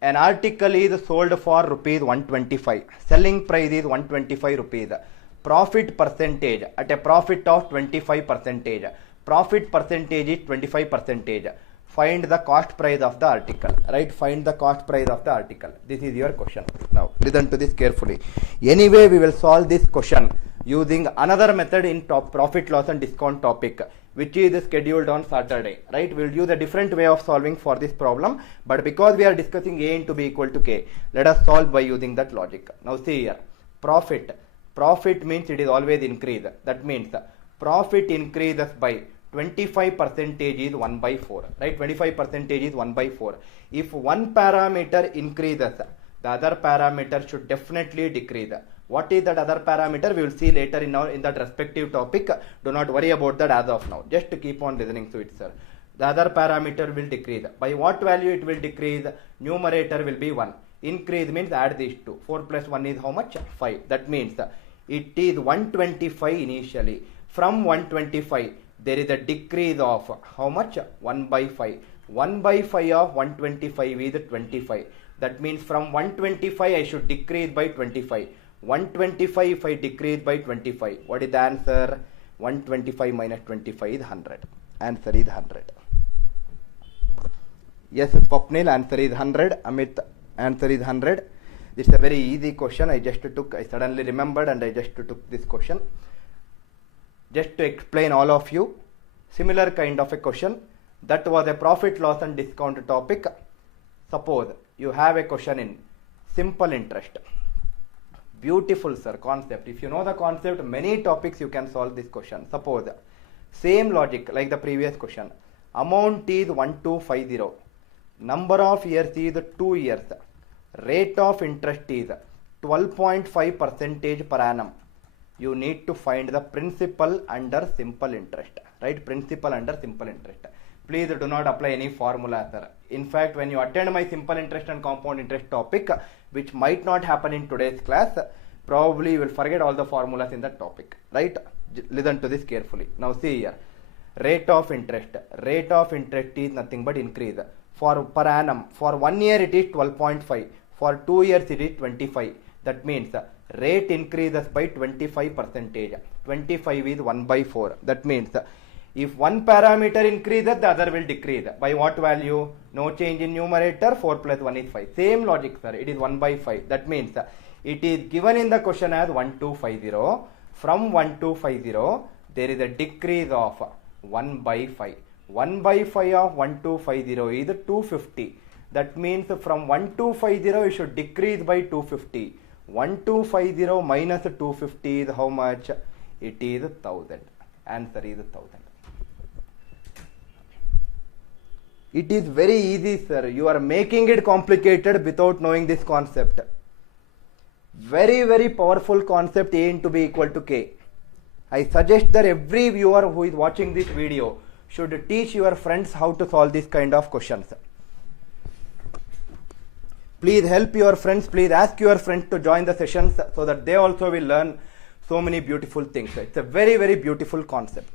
an article is sold for rupees 125. Selling price is 125 rupees. Profit percentage at a profit of 25%. Profit percentage is 25%. Find the cost price of the article. Right? Find the cost price of the article. This is your question. Now, listen to this carefully. Anyway, we will solve this question using another method in profit loss and discount topic, which is scheduled on Saturday. Right? We will use a different way of solving for this problem. But because we are discussing A into B equal to K, let us solve by using that logic. Now, see here. Profit. Profit means it is always increase. That means profit increases by 25% is 1 by 4, right? 25% is 1 by 4. If one parameter increases, the other parameter should definitely decrease. What is that other parameter? We will see later in that respective topic. Do not worry about that as of now. Just keep on listening to it, sir. The other parameter will decrease. By what value it will decrease? Numerator will be 1. Increase means add these two. 4 plus 1 is how much? 5. That means it is 125 initially. From 125, there is a decrease of how much? 1 by 5. 1 by 5 of 125 is 25. That means from 125 I should decrease by 25. 125 if I decrease by 25. What is the answer? 125 minus 25 is 100. Answer is 100. Yes, Swapnil, answer is 100. Amit, answer is 100. This is a very easy question. I suddenly remembered and I just took this question. Just to explain all of you, similar kind of a question. That was a profit loss and discount topic. Suppose you have a question in simple interest. Beautiful, sir, concept. If you know the concept, many topics you can solve this question. Suppose same logic like the previous question. Amount is 1250. Number of years is 2 years. Rate of interest is 12.5% per annum. You need to find the principal under simple interest. Right? Principal under simple interest. Please do not apply any formula, sir. In fact, when you attend my simple interest and compound interest topic, which might not happen in today's class, probably you will forget all the formulas in that topic. Right? Listen to this carefully. Now see here. Rate of interest. Rate of interest is nothing but increase. For per annum, for 1 year it is 12.5. For 2 years it is 25. That means rate increases by 25%. 25 is 1 by 4. That means if one parameter increases, the other will decrease. By what value? No change in numerator. 4 plus 1 is 5. Same logic, sir. It is 1 by 5. That means it is given in the question as 1250. From 1250, there is a decrease of 1 by 5. 1 by 5 of 1250 is 250. That means from 1250, you should decrease by 250. 1250 minus 250 is how much? It is 1000. Answer is 1000. It is very easy, sir. You are making it complicated without knowing this concept. Very, very powerful concept, A into B equal to K. I suggest that every viewer who is watching this video should teach your friends how to solve this kind of questions. Please help your friends, please ask your friends to join the sessions so that they also will learn so many beautiful things. It's a very, very beautiful concept.